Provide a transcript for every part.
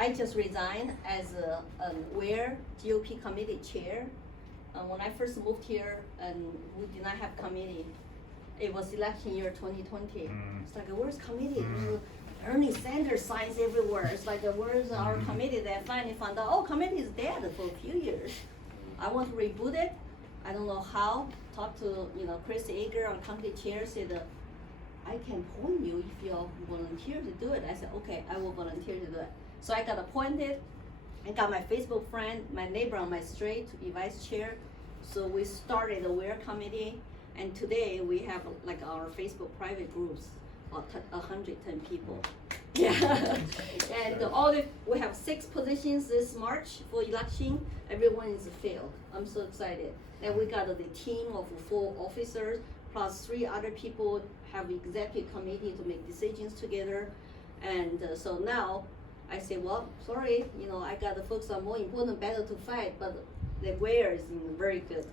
I just resigned as a WARE GOP committee chair. When I first moved here, and we did not have committee. It was election year 2020. It's like, where's committee? Ernie Sanders signs everywhere. It's like, where's our committee? Then finally found out, oh, committee is dead for a few years. I want to reboot it. I don't know how. Talked to Chris Ager, our county chair, said, I can appoint you if you volunteer to do it. I said, okay, I will volunteer to do it. So I got appointed and got my Facebook friend, my neighbor on my street to be vice chair. So we started a WARE committee, and today we have like our Facebook private groups, about 110 people. Yeah, and we have 6 positions this March for election. Everyone is filled. I'm so excited. And we got the team of 4 officers plus 3 other people have executive committee to make decisions together. And so now I say, well, sorry, I got to focus on more important battle to fight, but the WARE is in very good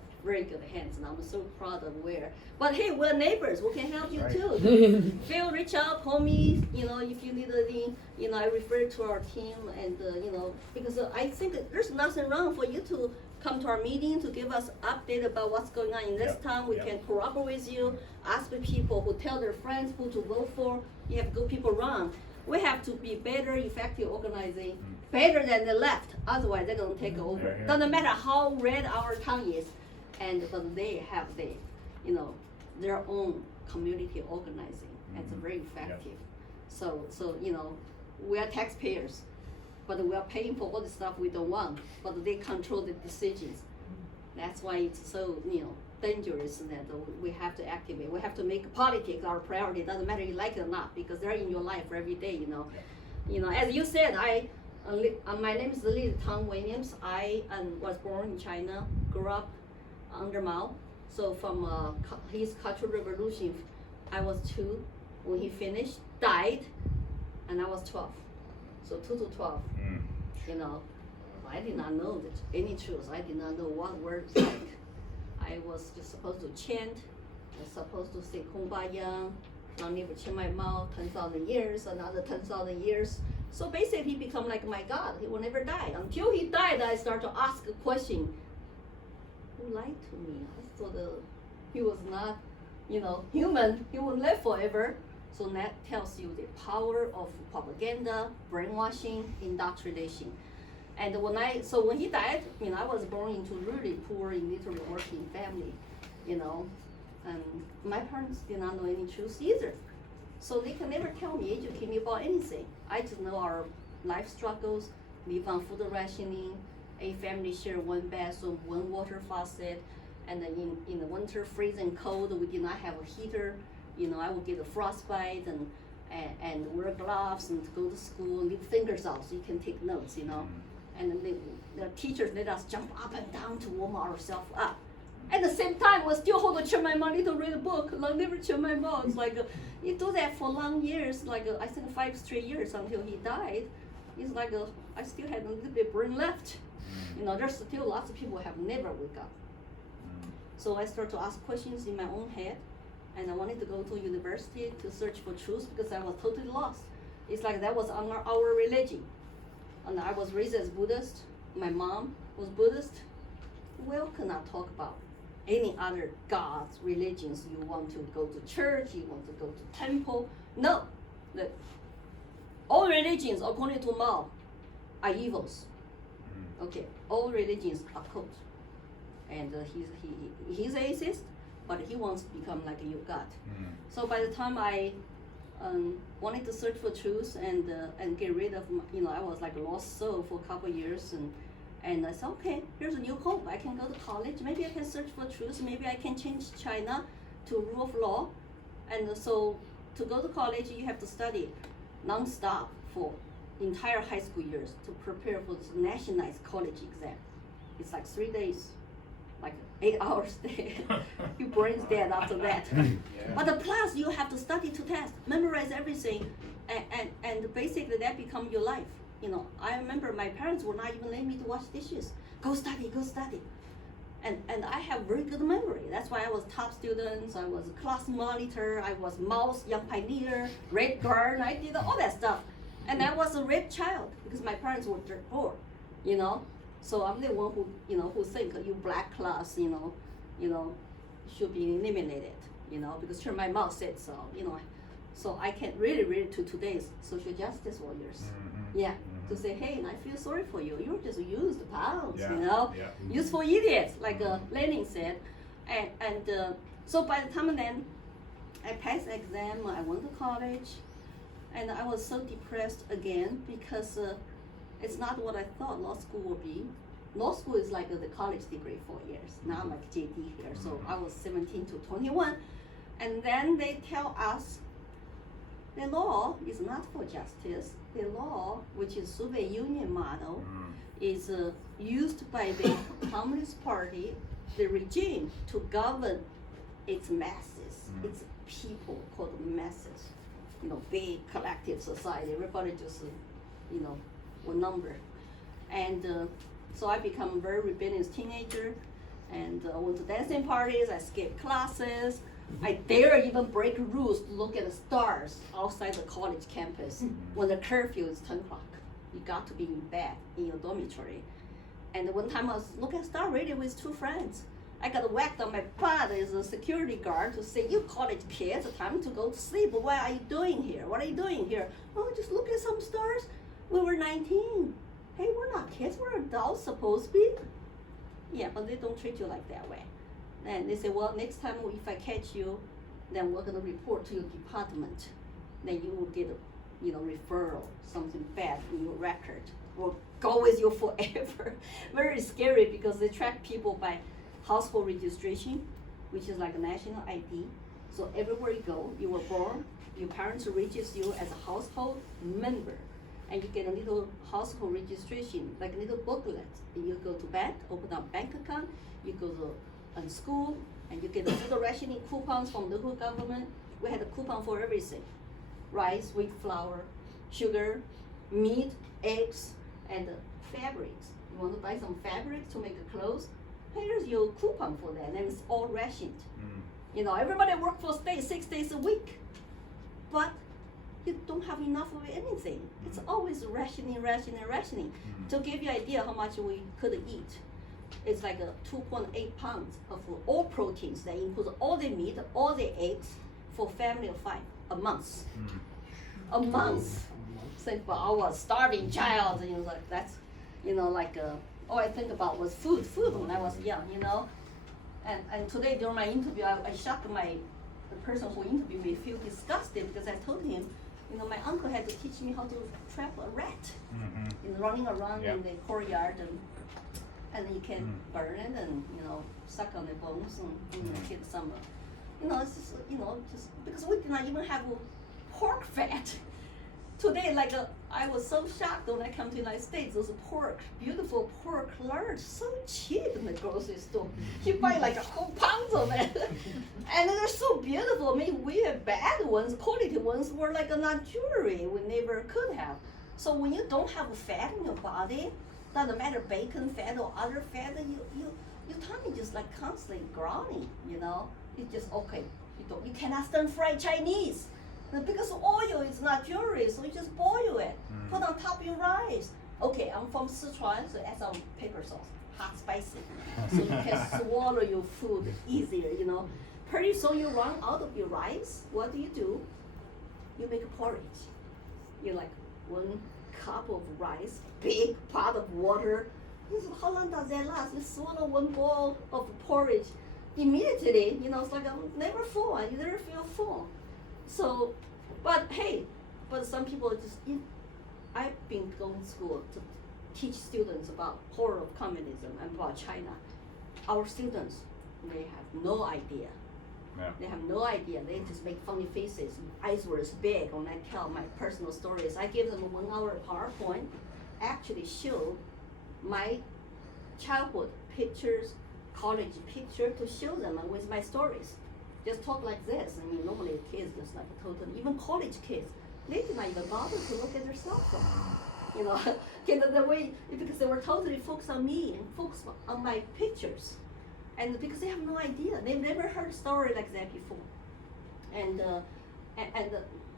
hands, and I'm so proud of WARE. But hey, we're neighbors. We can help you too. Phil, reach out, call me. If you need anything, I refer to our team, and because I think there's nothing wrong for you to come to our meeting to give us update about what's going on in this town. We can cooperate with you. Ask the people who tell their friends who to vote for. You have good people around. We have to be better, effective organizing, better than the left. Otherwise, they're gonna take over. Doesn't matter how red our town is, but they have their own community organizing. It's very effective. So we are taxpayers, but we are paying for all the stuff we don't want. But they control the decisions. That's why it's so dangerous that we have to activate. We have to make politics our priority. It doesn't matter if you like it or not, because they're in your life every day. As you said, my name is Lily Tang Williams. I was born in China, grew up under Mao. So from his Cultural Revolution, I was 2 when he finished, died, and I was 12. So 2 to 12. I did not know any truth. I did not know what words like. I was just supposed to chant. I was supposed to say kumbaya, my mouth, 10,000 years, another 10,000 years. So basically, he become like my God. He will never die. Until he died, I start to ask a question. Who lied to me? I thought he was not, human. He will live forever. So that tells you the power of propaganda, brainwashing, indoctrination. And when he died, I was born into really poor, illiterate working family, and my parents did not know any truth either. So they can never tell me, educate me about anything. I just know our life struggles, live on food rationing, a family share 1 bathroom, 1 water faucet, and then in the winter, freezing cold, we did not have a heater. I would get a frostbite and wear gloves and go to school, leave fingers out so you can take notes, And then the teachers let us jump up and down to warm ourselves up. At the same time, we still hold to check my money to read a book. I never check my mouth. It's like you do that for long years, I think 5 straight years until he died. It's like I still had a little bit brain left. There's still lots of people who have never wake up. So I start to ask questions in my own head, and I wanted to go to university to search for truth because I was totally lost. It's like that was our religion. And I was raised as Buddhist. My mom was Buddhist. We cannot talk about any other gods, religions. You want to go to church, you want to go to temple. No. All religions, according to Mao, are evils. Okay, all religions are cult. And he's atheist, but he wants to become like a God. So by the time I wanted to search for truth and get rid of, I was like a lost soul for a couple of years, and I said, okay, here's a new hope. I can go to college. Maybe I can search for truth. Maybe I can change China to rule of law. And so to go to college, you have to study nonstop for entire high school years to prepare for the nationalized college exam. It's like 3 days, like 8 hours a day. Your brain's dead after that. But plus you have to study to test, memorize everything, and basically that become your life. I remember my parents would not even let me to wash dishes. Go study. And I have very good memory. That's why I was top student. I was class monitor. I was mouse, young pioneer, red guard. I did all that stuff. And I was a raped child because my parents were dirt poor, you know. So I'm the one who, who think you black class, should be eliminated, because my mom said so, So I can really relate to today's social justice warriors. Yeah, to say, hey, I feel sorry for you. You're just used pawns, useful idiots, like Lenin said. And so by the time then I passed the exam, I went to college, and I was so depressed again because it's not what I thought law school would be. Law school is like the college degree 4 years, not like JD here. So I was 17 to 21, and then they tell us the law is not for justice. The law, which is Soviet Union model, is used by the Communist Party, the regime, to govern its masses, its people called masses. Big collective society. Everybody just, one number. And so I become a very rebellious teenager, and went to dancing parties. I skipped classes. I dare even break rules to look at the stars outside the college campus when the curfew is 10 o'clock. You got to be in bed in your dormitory. And one time I was looking at star radio with 2 friends. I got whacked on my butt as a security guard to say, you college kids, time to go to sleep. What are you doing here? What are you doing here? Oh, just look at some stars. We were 19. Hey, we're not kids, we're adults supposed to be. Yeah, but they don't treat you like that way. And they say, well, next time if I catch you, then we're gonna report to your department. Then you will get a referral, something bad in your record. Will go with you forever. Very scary because they track people by household registration, which is like a national ID. So everywhere you go, you were born, your parents register you as a household member. And you get a little household registration, like a little booklet. And you go to bank, open up bank account, you go to school, and you get a little rationing coupons from the whole government. We had a coupon for everything. Rice, wheat flour, sugar, meat, eggs, and fabrics. You want to buy some fabric to make a clothes? Here's your coupon for that, and it's all rationed. Everybody work for 6 days a week, but you don't have enough of anything. It's always rationing. To give you an idea how much we could eat, it's like 2.8 pounds of all proteins that includes all the meat, all the eggs, for family of 5 a month. A month. Think about our starving child, like that's, all I think about was food when I was young, And today during my interview, I shocked the person who interviewed me feel disgusted because I told him, my uncle had to teach me how to trap a rat, running around in the courtyard, and you can burn it and suck on the bones and get some, it's just, just because we did not even have pork fat. Today, I was so shocked when I come to the United States. Those beautiful pork lards, so cheap in the grocery store. You buy like a whole pound of it, and they're so beautiful. I mean, we have bad ones, quality ones were like not jewelry. We never could have. So when you don't have fat in your body, doesn't matter bacon fat or other fat, your tummy just like constantly growling. It's just okay. You cannot stir fry Chinese. Because oil is not jewelry, so you just boil it. Put on top of your rice. Okay, I'm from Sichuan, so add some pepper sauce, hot spicy, so you can swallow your food easier. Pretty soon you run out of your rice. What do? You make a porridge. You like 1 cup of rice, big pot of water. How long does that last? You swallow 1 bowl of porridge immediately. It's like I'm never full. You never feel full. So, but some people I've been going to school to teach students about horror of communism and about China. Our students, they have no idea. Yeah. They have no idea. They just make funny faces. Eyes were as big when I tell my personal stories. I give them a 1 hour PowerPoint, actually show my childhood pictures, college picture to show them with my stories. Just talk like this. I mean, normally kids just like totally, even college kids, they did not even bother to look at their cell phone. The way, because they were totally focused on me and focused on my pictures. And because they have no idea, they've never heard a story like that before. And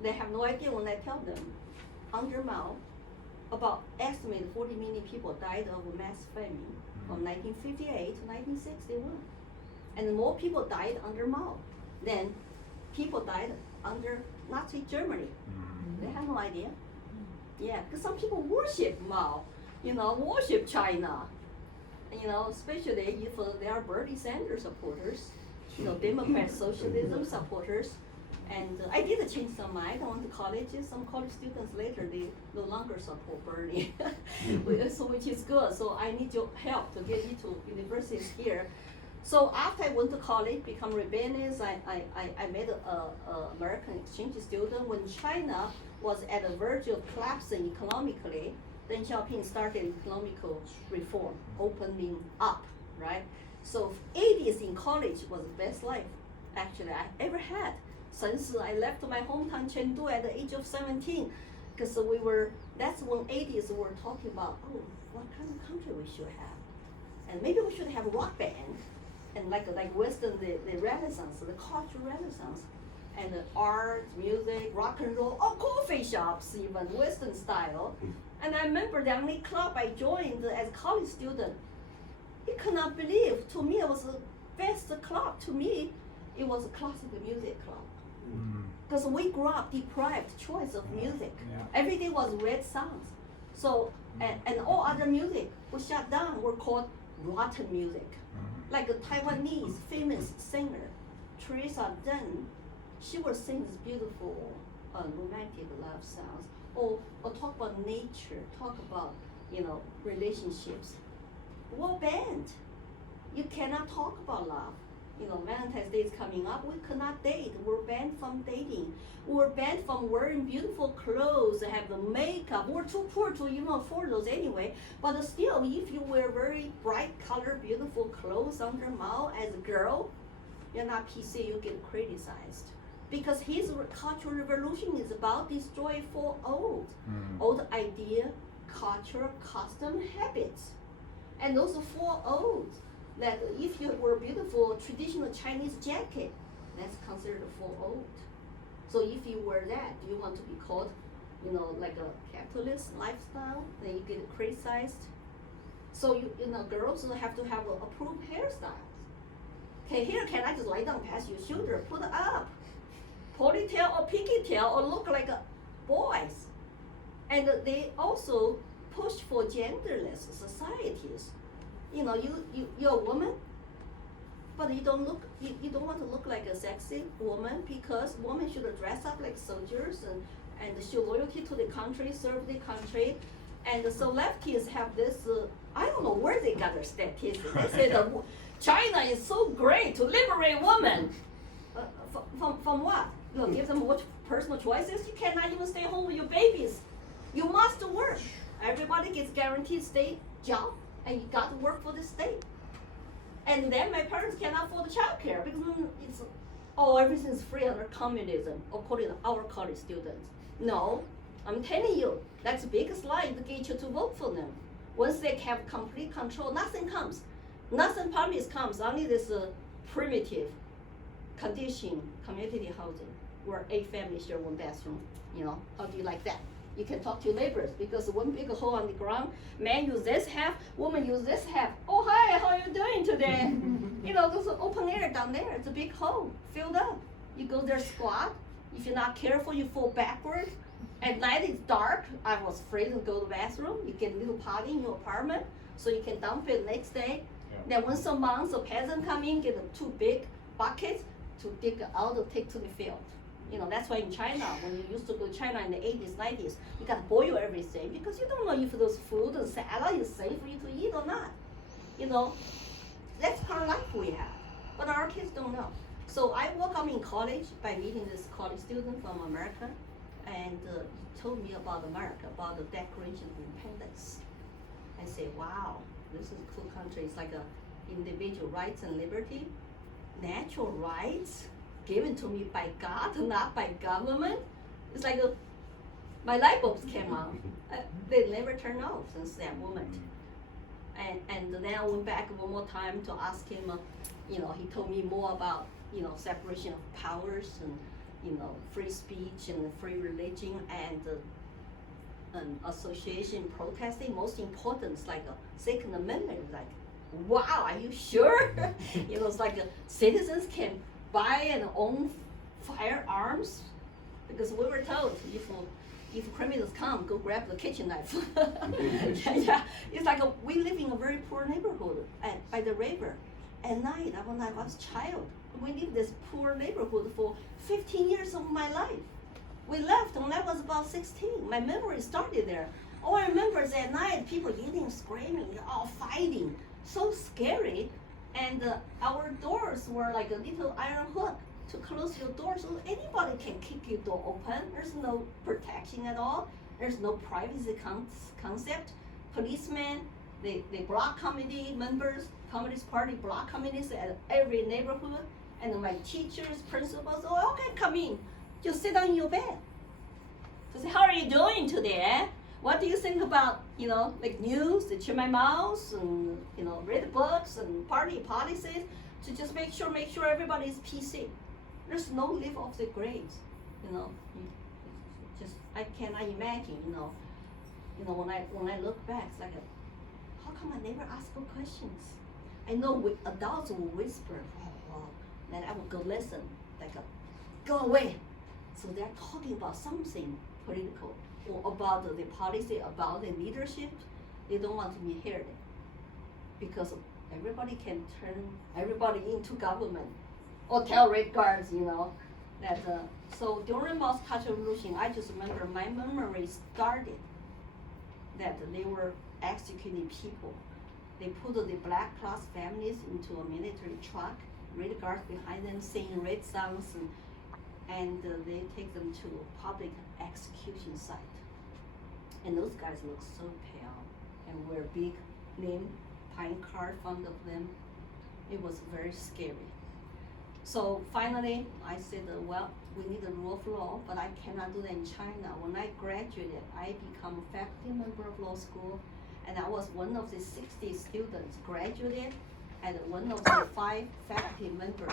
they have no idea when I tell them. under Mao, about estimated 40 million people died of mass famine from 1958 to 1961. And more people died under Mao than people died under Nazi Germany. They have no idea. Yeah, because some people worship Mao, worship China. Especially if they are Bernie Sanders supporters, Democrat socialism supporters. And I did change some mind. I went to colleges. Some college students later, they no longer support Bernie, so which is good. So I need your help to get into universities here. So after I went to college, become rebellious, I made a American exchange student. When China was at the verge of collapsing economically, Deng Xiaoping started economical reform, opening up, right? So 80s in college was the best life, actually, I ever had. Since I left my hometown Chengdu at the age of 17, because that's when 80s were talking about, what kind of country we should have. And maybe we should have a rock band, and like Western, the Renaissance, the cultural Renaissance, and the art, music, rock and roll, coffee shops, even Western style. And I remember the only club I joined as a college student, you cannot believe, to me it was the best club. To me, it was a classical music club. Because we grew up deprived choice of music. Every day was red songs. So, and all other music was shut down, were called rotten music. Like a Taiwanese famous singer, Teresa Deng, she would sing these beautiful romantic love songs, or talk about nature, talk about, relationships. We're banned. You cannot talk about love. Valentine's Day is coming up, we cannot date. We're banned from dating. We're banned from wearing beautiful clothes, have the makeup. We're too poor to even afford those anyway. But still, if you wear very bright color, beautiful clothes under Mao as a girl, you're not PC, you get criticized. Because his cultural revolution is about destroy for old idea, culture, custom, habits. And those four old, that if you wear beautiful traditional Chinese jacket, that's considered for old. So if you wear that, you want to be called, like a capitalist lifestyle, then you get criticized. So girls have to have approved hairstyles. Okay, here can I just lie down past your shoulder, put it up, ponytail or pigtail, or look like boys. And they also push for genderless societies. You're a woman, but you don't want to look like a sexy woman, because women should dress up like soldiers and show loyalty to the country, serve the country. And so leftists have this, I don't know where they got their statistics. They say that China is so great to liberate women. From what? Give them more personal choices. You cannot even stay home with your babies. You must work. Everybody gets guaranteed state job, and you got to work for the state. And then my parents cannot afford the child care because it's everything's free under communism, according to our college students. No, I'm telling you, that's the biggest lie to get you to vote for them. Once they have complete control, nothing comes. Nothing promise comes, only this primitive condition community housing where 8 families share 1 bathroom. How do you like that? You can talk to your neighbors, because one big hole on the ground, man use this half, woman use this half. Oh, hi, how are you doing today? There's an open air down there. It's a big hole, filled up. You go there, squat. If you're not careful, you fall backward. At night, it's dark. I was afraid to go to the bathroom. You get a little potty in your apartment, so you can dump it next day. Then when some monks or peasants come in, get 2 big buckets to dig out or take to the field. That's why in China, when you used to go to China in the 80s, 90s, you got to boil everything, because you don't know if those food and salad is safe for you to eat or not. That's part of life we have. But our kids don't know. So I woke up in college by meeting this college student from America, and he told me about America, about the Declaration of Independence. I said, wow, this is a cool country. It's like individual rights and liberty, natural rights, given to me by God, not by government. It's like my light bulbs came on. They never turned off since that moment. And then I went back one more time to ask him, he told me more about, separation of powers and, free speech and free religion. And association protesting. Most important is like a Second Amendment. Like, wow, are you sure? It's like citizens can buy and own firearms, because we were told if criminals come, go grab the kitchen knife. Yeah, it's like we live in a very poor neighborhood by the river. At night, when I was a child, we lived this poor neighborhood for 15 years of my life. We left when I was about 16. My memory started there. All I remember is at night, people yelling, screaming, all fighting, so scary. And our doors were like a little iron hook to close your door, so anybody can kick your door open. There's no protection at all. There's no privacy concept. Policemen, they block committee members, Communist Party block committees at every neighborhood, and my teachers, principals, all can come in. Just sit on your bed. So say, how are you doing today? What do you think about, like news, the chew my mouth, and read books and party policies, to just make sure everybody's PC. There's no live off the grades, Just I cannot imagine, when I look back, it's like, how come I never ask for questions? I know adults will whisper, then I will go listen, like, go away. So they're talking about something political or about the policy, about the leadership. They don't want to be heard, because everybody can turn everybody into government or tell Red Guards, that. So during the Cultural Revolution, I just remember my memory started that they were executing people. They put the black class families into a military truck, Red Guards behind them singing red songs, and they take them to a public execution site. And those guys look so pale and wear big name pine card in front of them. It was very scary. So finally, I said, well, we need a rule of law, but I cannot do that in China. When I graduated, I became a faculty member of law school, and I was one of the 60 students graduated, and one of the 5 faculty members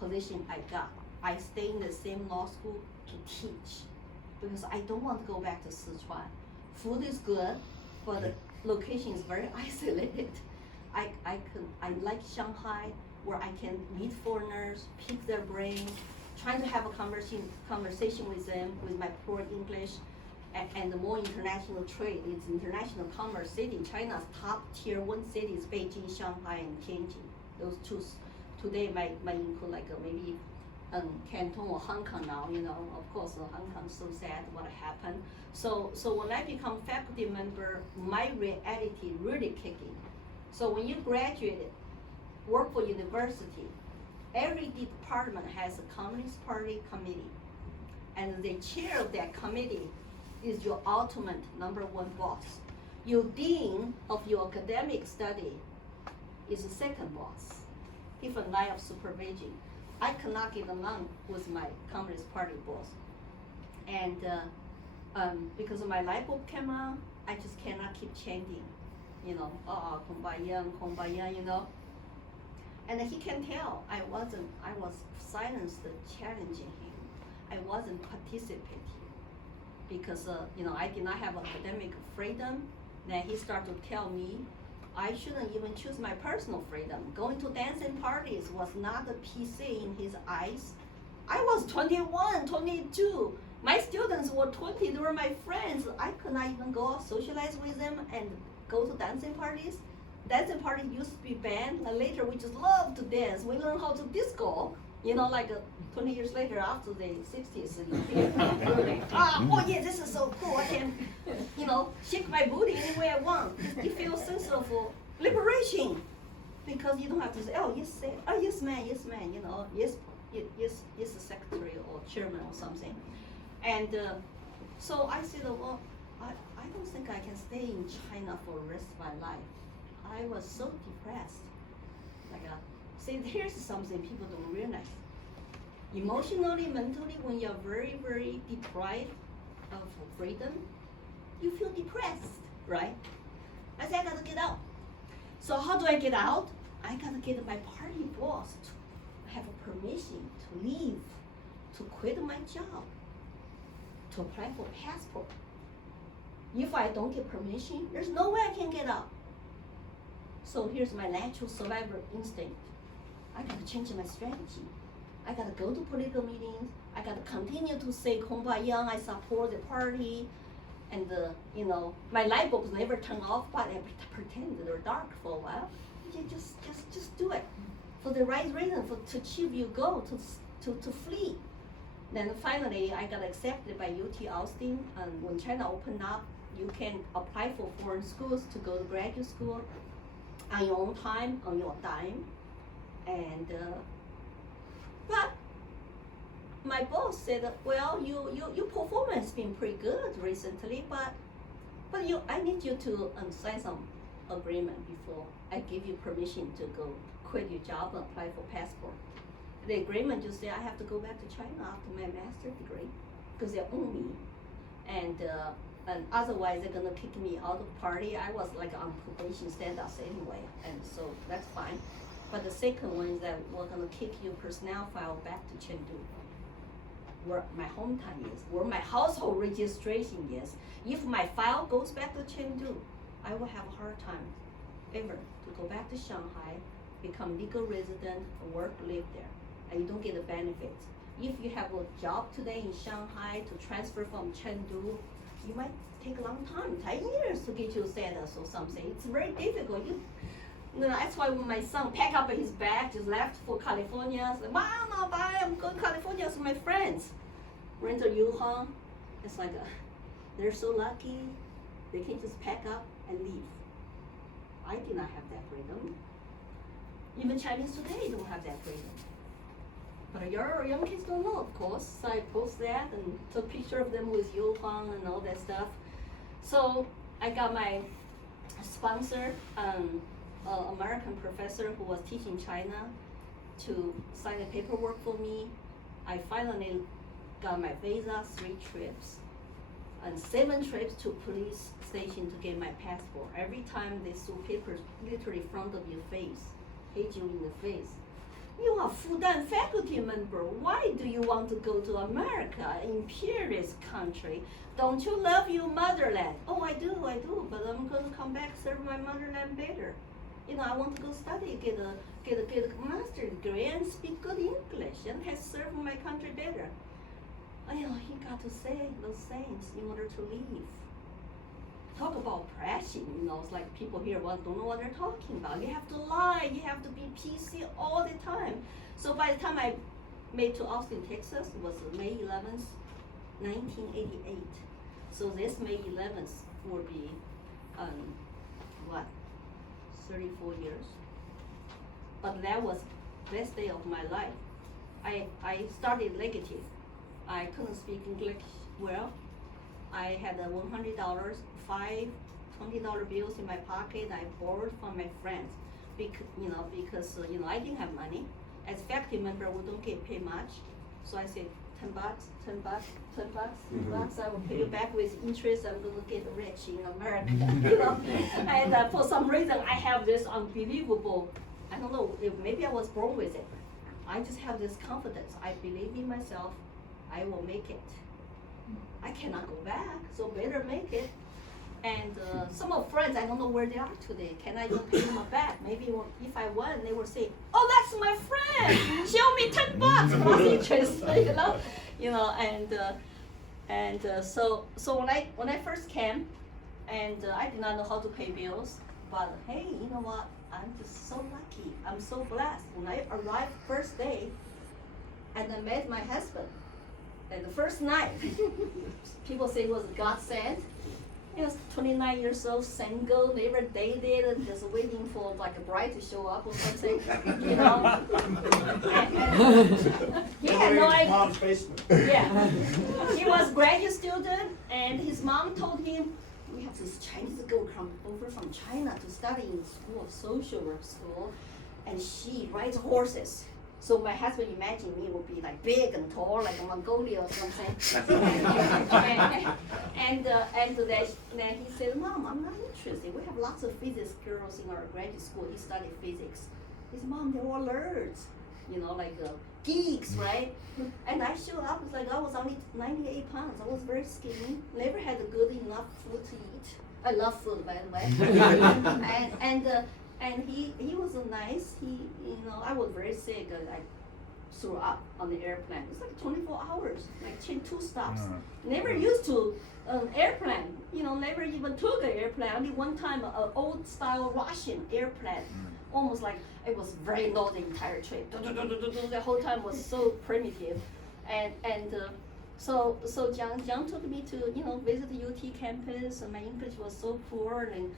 position I got. I stayed in the same law school to teach, because I don't want to go back to Sichuan. Food is good, but the location is very isolated. I like Shanghai, where I can meet foreigners, pick their brains, trying to have a conversation with them with my poor English, and the more international trade. It's international commerce city. China's top tier 1 cities, Beijing, Shanghai, and Tianjin. Those two today might include like maybe Canton or Hong Kong now. Of course, Hong Kong's so sad what happened. So when I become faculty member, my reality really kicked in. So when you graduated, work for university, every department has a Communist Party committee, and the chair of that committee is your ultimate #1 boss. Your dean of your academic study is the second boss, different line of supervision. I cannot get along with my Communist Party boss, and because my light bulb came on, I just cannot keep chanting, kumbaya, kumbaya, And he can tell I was silenced, challenging him. I wasn't participating because I did not have academic freedom. Then he started to tell me I shouldn't even choose my personal freedom. Going to dancing parties was not a PC in his eyes. I was 21, 22. My students were 20. They were my friends. I could not even go out, socialize with them, and go to dancing parties. Dancing party used to be banned, and later we just loved to dance. We learned how to disco, like 20 years later after the 60s. Oh yeah, this is so cool. I can, shake my booty any way I want. You feel a sense of liberation, because you don't have to say, oh yes ma'am, yes the secretary or chairman or something. And so I said, well, I don't think I can stay in China for the rest of my life. I was so depressed. See, here's something people don't realize. Emotionally, mentally, when you're very, very deprived of freedom, you feel depressed, right? I said, I gotta get out. So how do I get out? I gotta get my party boss to have a permission to leave, to quit my job, to apply for passport. If I don't get permission, there's no way I can get out. So here's my natural survivor instinct. I gotta change my strategy. I gotta go to political meetings. I gotta continue to say kumbaya, I support the party. And my light bulbs never turn off, but I pretend they're dark for a while. You just do it for the right reason, to achieve your goal, to flee. Then finally, I got accepted by UT Austin. And when China opened up, you can apply for foreign schools to go to graduate school on your own time, on your dime. And but my boss said, well, your performance has been pretty good recently, but I need you to sign some agreement before I give you permission to go quit your job and apply for passport. The agreement just said I have to go back to China after my master's degree because they own me, and otherwise they're gonna kick me out of the party. I was like on probation status anyway, and so that's fine. But the second one is that we're gonna kick your personnel file back to Chengdu, where my hometown is, where my household registration is. If my file goes back to Chengdu, I will have a hard time ever to go back to Shanghai, become legal resident, work, live there, and you don't get the benefits. If you have a job today in Shanghai to transfer from Chengdu, you might take a long time, 10 years to get your status or something. It's very difficult. That's why when my son packed up his bag, just left for California, said, Mom, bye, I'm going to California with my friends. Rent a U-Haul. It's like, they're so lucky, they can just pack up and leave. I did not have that freedom. Even Chinese today don't have that freedom. But your young kids don't know, of course. So I post that and took picture of them with U-Haul and all that stuff. So I got my sponsor, American professor who was teaching China, to sign the paperwork for me. I finally got my visa, 3 trips, and 7 trips to police station to get my passport. Every time they saw papers literally in front of your face, hit you in the face. You are Fudan faculty member. Why do you want to go to America, imperialist country? Don't you love your motherland? Oh, I do, but I'm going to come back, serve my motherland better. I want to go study, get a master's degree and speak good English and have served my country better. He got to say those things in order to leave. Talk about oppression, it's like people here don't know what they're talking about. You have to lie, you have to be PC all the time. So by the time I made to Austin, Texas, it was May 11th, 1988. So this May 11th will be, 34 years. But that was the best day of my life. I started negative. I couldn't speak English well. I had $100, 5 $20 bills in my pocket. I borrowed from my friends because I didn't have money. As faculty member, we don't get paid much. So I said, $10, $10, $10, I will pay you back with interest. I'm gonna get rich in America, And for some reason, I have this unbelievable, I don't know, maybe I was born with it. I just have this confidence. I believe in myself. I will make it. I cannot go back, so better make it. And some of friends, I don't know where they are today. Can I even pay them back? Maybe if I won, they will say, "Oh, that's my friend. Show me $10 plus interest." So when I first came, and I did not know how to pay bills, but hey, you know what? I'm just so lucky. I'm so blessed. When I arrived first day, and I met my husband, and the first night, people say it was God sent. He was 29 years old, single, never dated, and just waiting for like a bride to show up or something, He had no idea. Mom's basement. Yeah, he was graduate student, and his mom told him, "We have this Chinese girl come over from China to study in school, social work school, and she rides horses." So my husband imagined me would be like big and tall, like a Mongolia or something. and then he said, "Mom, I'm not interested. We have lots of physics girls in our graduate school. He studied physics." He said, "Mom, they're all nerds. geeks, right? And I showed up, it's like I was only 98 pounds. I was very skinny, never had good enough food to eat. I love food, by the way. and he was nice. I was very sick. I threw up on the airplane. It's like 24 hours, like 2 stops. Never used to an airplane. Never even took an airplane. Only one time, an old style Russian airplane. Almost like it was very low the entire trip. The whole time was so primitive, so John took me to visit the UT campus, and my English was so poor, and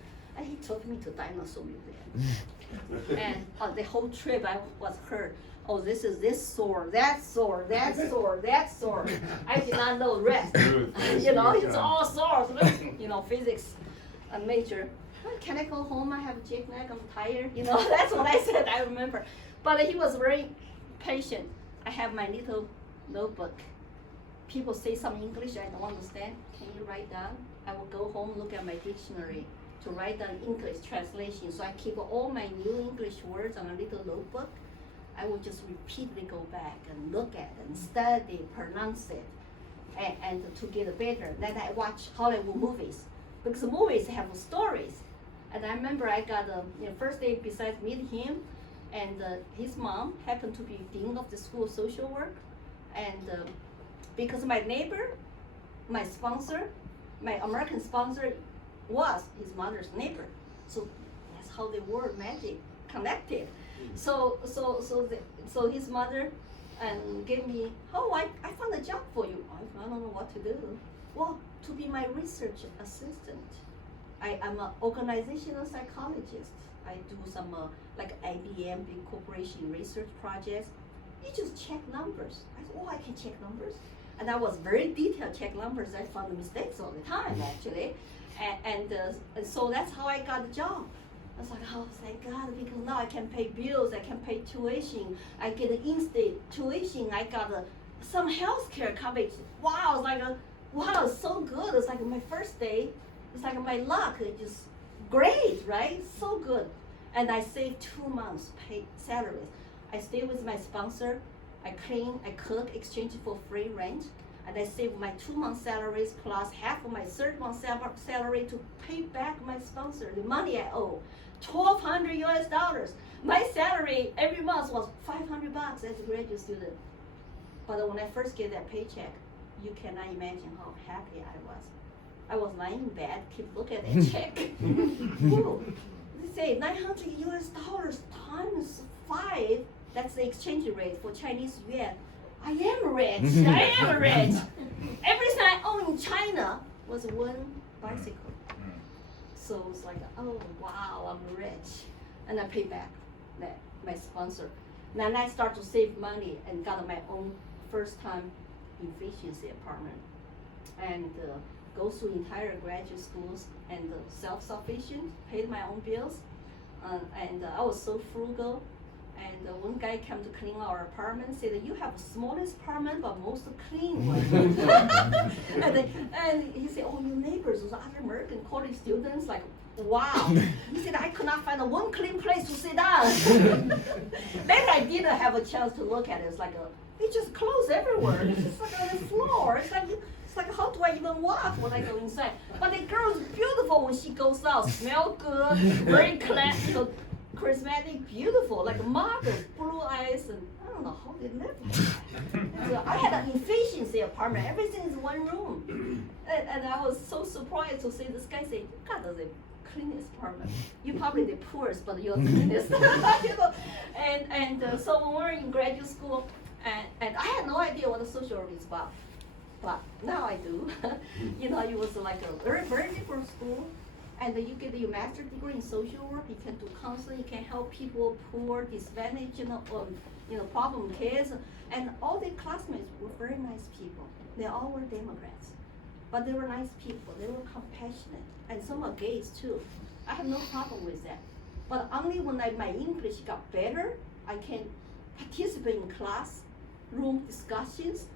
he took me to dinosaur museum, and the whole trip I was hurt. Oh, this is this sore, that sore, that sore, that sore. I did not know the rest. It's all sore. Physics, a major. Can I go home? I have a jet lag. I'm tired. That's what I said. I remember. But he was very patient. I have my little notebook. People say some English I don't understand. Can you write down? I will go home, look at my dictionary to write down English translation. So I keep all my new English words on a little notebook. I will just repeatedly go back and look at it and study, pronounce it, and to get better. Then I watch Hollywood movies, because movies have stories. And I remember I got first day besides meeting him, and his mom happened to be dean of the school of social work, and because my neighbor, my sponsor, my American sponsor was his mother's neighbor, so that's how they were magic connected. So his mother gave me, I found a job for you. I don't know what to do. Well, to be my research assistant. I'm an organizational psychologist. I do some like IBM, big corporation research projects. You just check numbers. I said, I can check numbers. And I was very detailed, check numbers. I found mistakes all the time, actually. And so that's how I got the job. I was like, thank God, because now I can pay bills, I can pay tuition, I get an in-state tuition, I got some health care coverage. Wow, it's like wow, it's so good. It's like my first day, it's like my luck, it's just great, right? So good. And I saved 2 months paid salaries. I stay with my sponsor, I clean, I cook, exchange for free rent, and I saved my 2 months salaries plus half of my third month salary to pay back my sponsor, the money I owe, $1,200 US. My salary every month was $500 as a graduate student. But when I first get that paycheck, you cannot imagine how happy I was. I was lying in bed, keep looking at that check. Ooh, they say $900 US times 5, that's the exchange rate for Chinese yuan. I am rich, I am rich. Everything I own in China was one bicycle. So it's like, oh wow, I'm rich. And I pay back my sponsor. Then I start to save money and got my own first time efficiency apartment. And go through entire graduate schools and self-sufficient, paid my own bills. And I was so frugal. And one guy came to clean our apartment, said, you have the smallest apartment, but most clean one. and he said, your neighbors, those other American college students, like, wow. He said, I could not find one clean place to sit down. Then I didn't have a chance to look at it. It's like, it just clothes everywhere. It's just like on the floor. It's like, how do I even walk when I go inside? But the girl is beautiful when she goes out, smell good, very clean. Charismatic, beautiful, like a model, blue eyes, and I don't know how they live. So I had an efficiency apartment. Everything is one room, and I was so surprised to see this guy say, "God, the cleanest apartment. You probably the poorest, but you're the cleanest." So when we were in graduate school, and I had no idea what a social work is about, but now I do. It was like a very, very different school. And you get your master's degree in social work. You can do counseling. You can help people, poor, disadvantaged, problem kids. And all the classmates were very nice people. They all were Democrats, but they were nice people. They were compassionate, and some are gays too. I have no problem with that. But only when my English got better, I can participate in classroom discussions.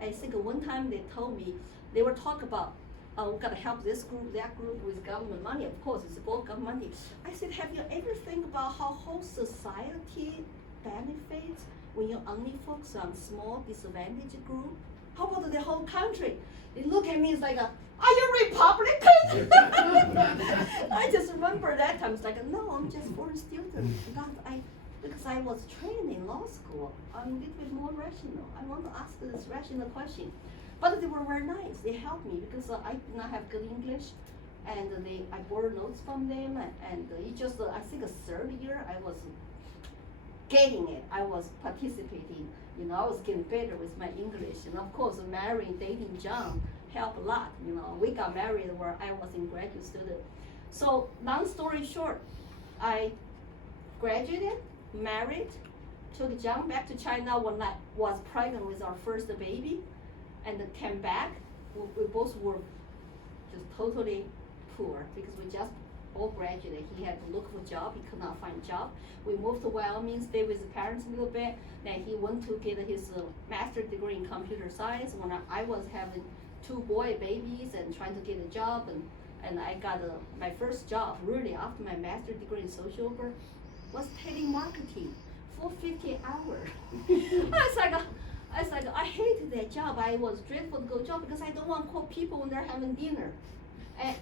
I think one time they told me they were talking about. We gotta help this group, that group with government money. Of course, it's both government money. I said, have you ever think about how whole society benefits when you only focus on small disadvantaged group, how about the whole country? They look at me, it's like, are you Republican? I just remember that time, it's like, no, I'm just foreign student. Because I was trained in law school, I'm a little bit more rational. I want to ask this rational question. But they were very nice, they helped me because I did not have good English. And I borrowed notes from them, and it just, I think the third year I was getting it. I was participating, I was getting better with my English. And of course, marrying, dating John helped a lot. We got married where I was in graduate student. So long story short, I graduated, married, took John back to China when I was pregnant with our first baby, and then came back. We both were just totally poor because we just all graduated. He had to look for a job, he could not find a job. We moved to Wyoming, stayed with his parents a little bit. Then he went to get his master's degree in computer science when I was having 2 boy babies and trying to get a job. And I got my first job really after my master's degree in social work was telemarketing for 50 hours. I was like, I hated that job. I was dreadful to go job because I don't want to call people when they're having dinner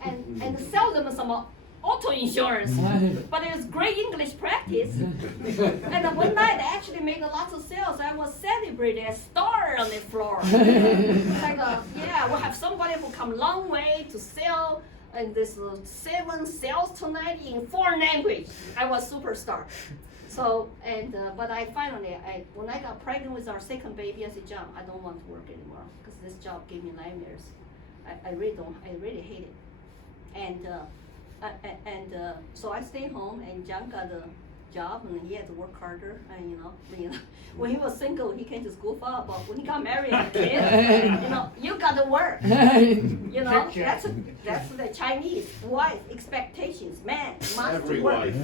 and sell them some auto insurance. But it was great English practice. And one night I actually made lots of sales. I was celebrated as star on the floor. It's like, yeah, we'll have somebody who come a long way to sell and this 7 sales tonight in 4 languages. I was superstar. So, but I finally, when I got pregnant with our second baby, I said, John, I don't want to work anymore because this job gave me nightmares. I really hate it. And so I stayed home, and John got a job, and he had to work harder. And when he was single, he can just goof up. But when he got married and kids, you got to work. That's the Chinese wife expectations. Man must Every work. wife.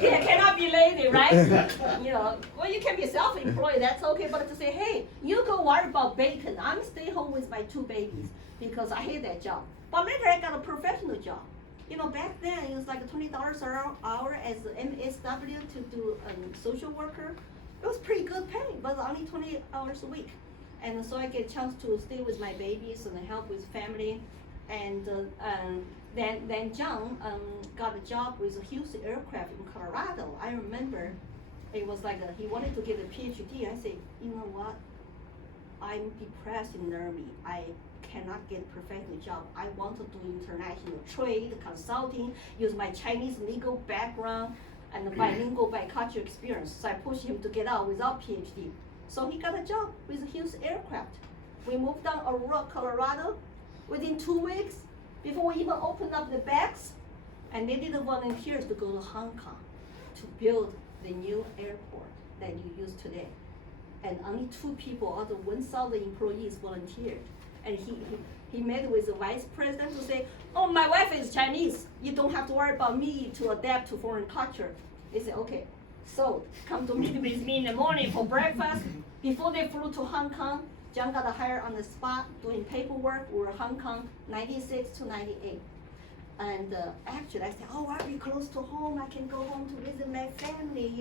Yeah, cannot be lazy, right? Well, you can be self-employed. That's okay. But to say, hey, you go worry about bacon. I'm stay home with my 2 babies because I hate that job. But later I got a professional job. Back then it was like $20 an hour as an MSW to do social worker. It was pretty good pay, but only 20 hours a week. And so I get a chance to stay with my babies and help with family. And then John got a job with a Hughes Aircraft in Colorado. I remember it was like he wanted to get a PhD. I said, you know what? I'm depressed and nervy. I cannot get a professional job. I want to do international trade, consulting, use my Chinese legal background and bilingual bicultural experience. So I pushed him to get out without PhD. So he got a job with Hughes Aircraft. We moved down Aurora, Colorado. Within 2 weeks, before we even opened up the bags, and they needed volunteers to go to Hong Kong to build the new airport that you use today. And only 2 people out of 1,000 employees volunteered. And he met with the vice president to say, oh, my wife is Chinese. You don't have to worry about me to adapt to foreign culture. They said, okay, so come to meet with me in the morning for breakfast. Before they flew to Hong Kong, John got hired on the spot doing paperwork. We were Hong Kong 96 to 98. And actually I said, oh, I'll be close to home. I can go home to visit my family,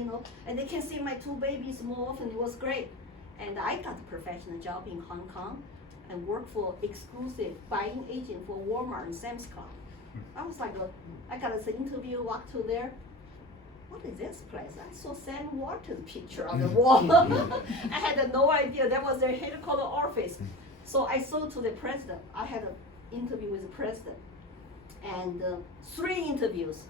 and they can see my 2 babies more often. It was great. And I got a professional job in Hong Kong and worked for exclusive buying agent for Walmart and Sam's Club. I was like, I got an interview, walked to there. What is this place? I saw Sam Walton's picture on the wall. I had no idea that was their headquarters office. So I sold to the president. I had an interview with the president. And 3 interviews.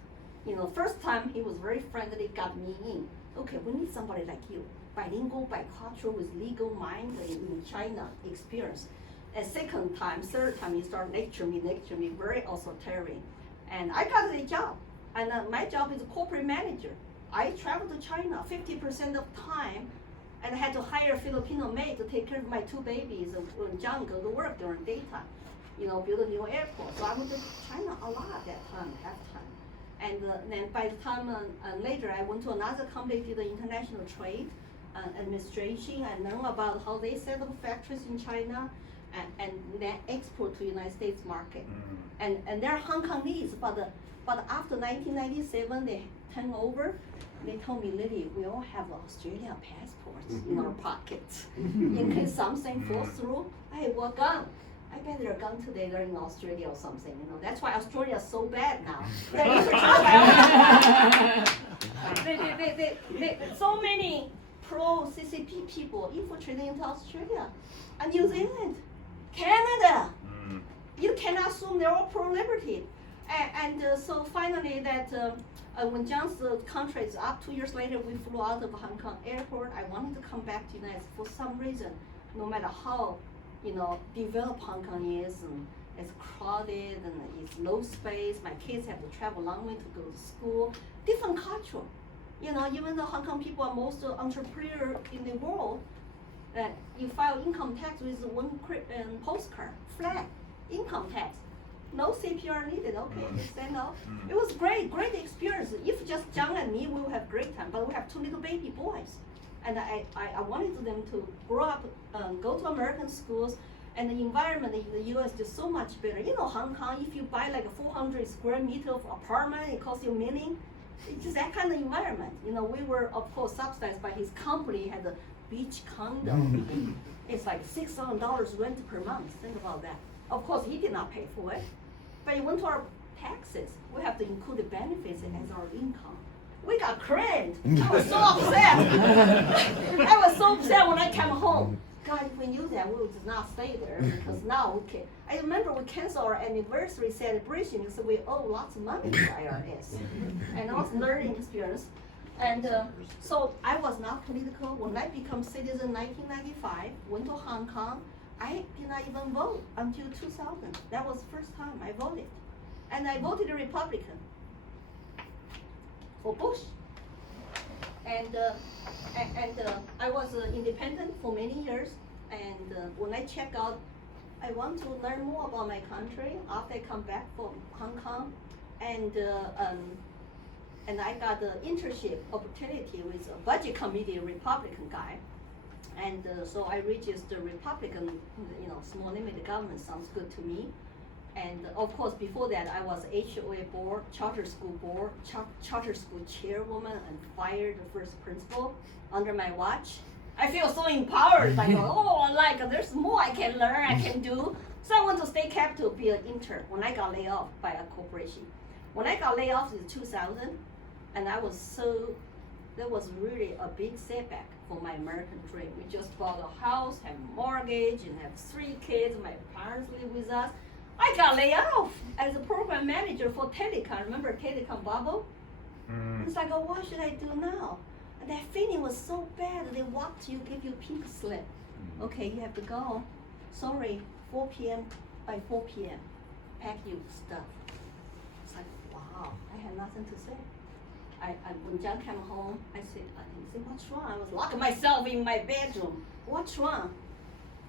First time he was very friendly, got me in. Okay, we need somebody like you. Bilingual, bicultural with legal mind in China experience. And second time, third time, he started lecturing me, very authoritarian. And I got the job. And my job is a corporate manager. I traveled to China 50% of time and I had to hire a Filipino maid to take care of my 2 babies when John go to work during daytime. Build a new airport. So I went to China a lot at that time, half time. And then by the time later, I went to another company, did the international trade administration, and learned about how they set up factories in China and then export to United States market. And they're Hong Kongese, but after 1997, they turned over They told me, Lily, we all have Australia passports in our pockets. In case something falls through, hey, we're gone. I bet they're gone today, they're in Australia or something, That's why Australia is so bad now. So many pro-CCP people infiltrating into Australia and New Zealand, Canada. You cannot assume they're all pro-liberty. So finally when John's contract is up 2 years later, we flew out of Hong Kong airport. I wanted to come back to the United States for some reason, no matter how developed Hong Kong is, and it's crowded and it's low space. My kids have to travel a long way to go to school. Different culture. Even though Hong Kong people are most entrepreneur in the world, that you file income tax with one postcard, flat income tax. No CPR needed, okay, just send out. It was great experience. If just John and me, we will have great time, but we have 2 little baby boys. And I wanted them to grow up, go to American schools, and the environment in the US is so much better. Hong Kong, if you buy like a 400 square meter of apartment, it costs you $1 million. It's just that kind of environment. We were, of course, subsidized by his company, had a beach condo. It's like $6,000 rent per month. Think about that. Of course, he did not pay for it. But it went to our taxes. We have to include the benefits as our income. We got crammed. I was so upset. I was so upset when I came home. God, if we knew that, we would not stay there, because now we can. I remember we canceled our anniversary celebration because we owe lots of money to IRS. And it was learning experience. And so I was not political. When I became citizen in 1995, went to Hong Kong, I did not even vote until 2000. That was the first time I voted. And I voted Republican for Bush. And I was independent for many years. And when I check out, I want to learn more about my country after I come back from Hong Kong. And I got an internship opportunity with a budget committee Republican guy. And so I registered Republican, small limited government sounds good to me. And of course, before that, I was HOA board, charter school chairwoman, and fired the first principal under my watch. I feel so empowered. I go, there's more I can learn, I can do. So I went to state capitol to be an intern when I got laid off by a corporation. When I got laid off in 2000, and that was really a big setback for my American dream. We just bought a house, have a mortgage, and have 3 kids. My parents live with us. I got laid off as a program manager for telecom. Remember telecom bubble? It's like, what should I do now? And that feeling was so bad. They walk to you, give you a pink slip. Okay, you have to go. Sorry, 4 p.m. by 4 p.m. Pack your stuff. It's like, wow, I had nothing to say. When John came home, I said, what's wrong? I was locking myself in my bedroom. What's wrong?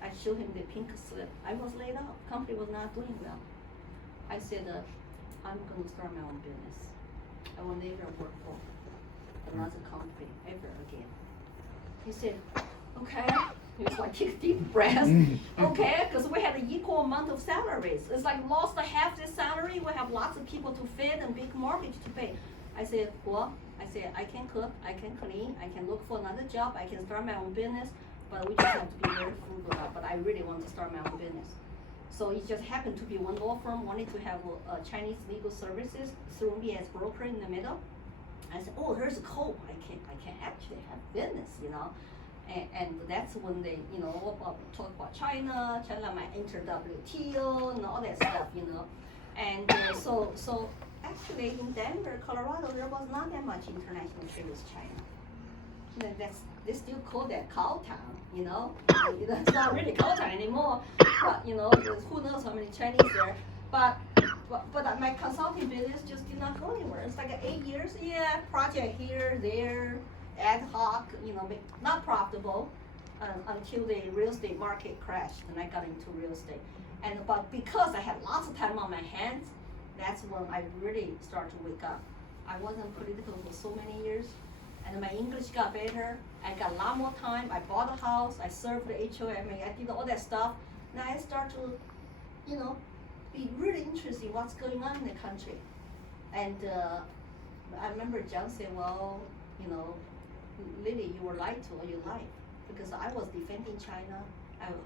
I showed him the pink slip. I was laid off. Company was not doing well. I said, I'm going to start my own business. I will never work for another company ever again. He said, okay. He was like, take a deep breath. Okay, because we had an equal amount of salaries. It's like lost half the salary. We have lots of people to feed and big mortgage to pay. I said, I can cook, I can clean, I can look for another job, I can start my own business, but we just have to be very frugal. But I really want to start my own business. So it just happened to be one law firm wanted to have Chinese legal services, threw me as broker in the middle. I said, oh, here's a code. I can actually have business, And that's when they, talk about China might enter WTO and all that stuff, And so actually in Denver, Colorado, there was not that much international trade with China. They still call that cow town, It's not really cow town anymore, but who knows how many Chinese there. But my consulting business just did not go anywhere. It's like 8 years, project here, there, ad hoc, not profitable until the real estate market crashed, and I got into real estate. But because I had lots of time on my hands, that's when I really started to wake up. I wasn't political for so many years, and my English got better. I got a lot more time. I bought a house. I served the HOA. I did all that stuff. Now I start to, be really interested in what's going on in the country. And I remember John said, well, Lily, you were lied to all your life, because I was defending China.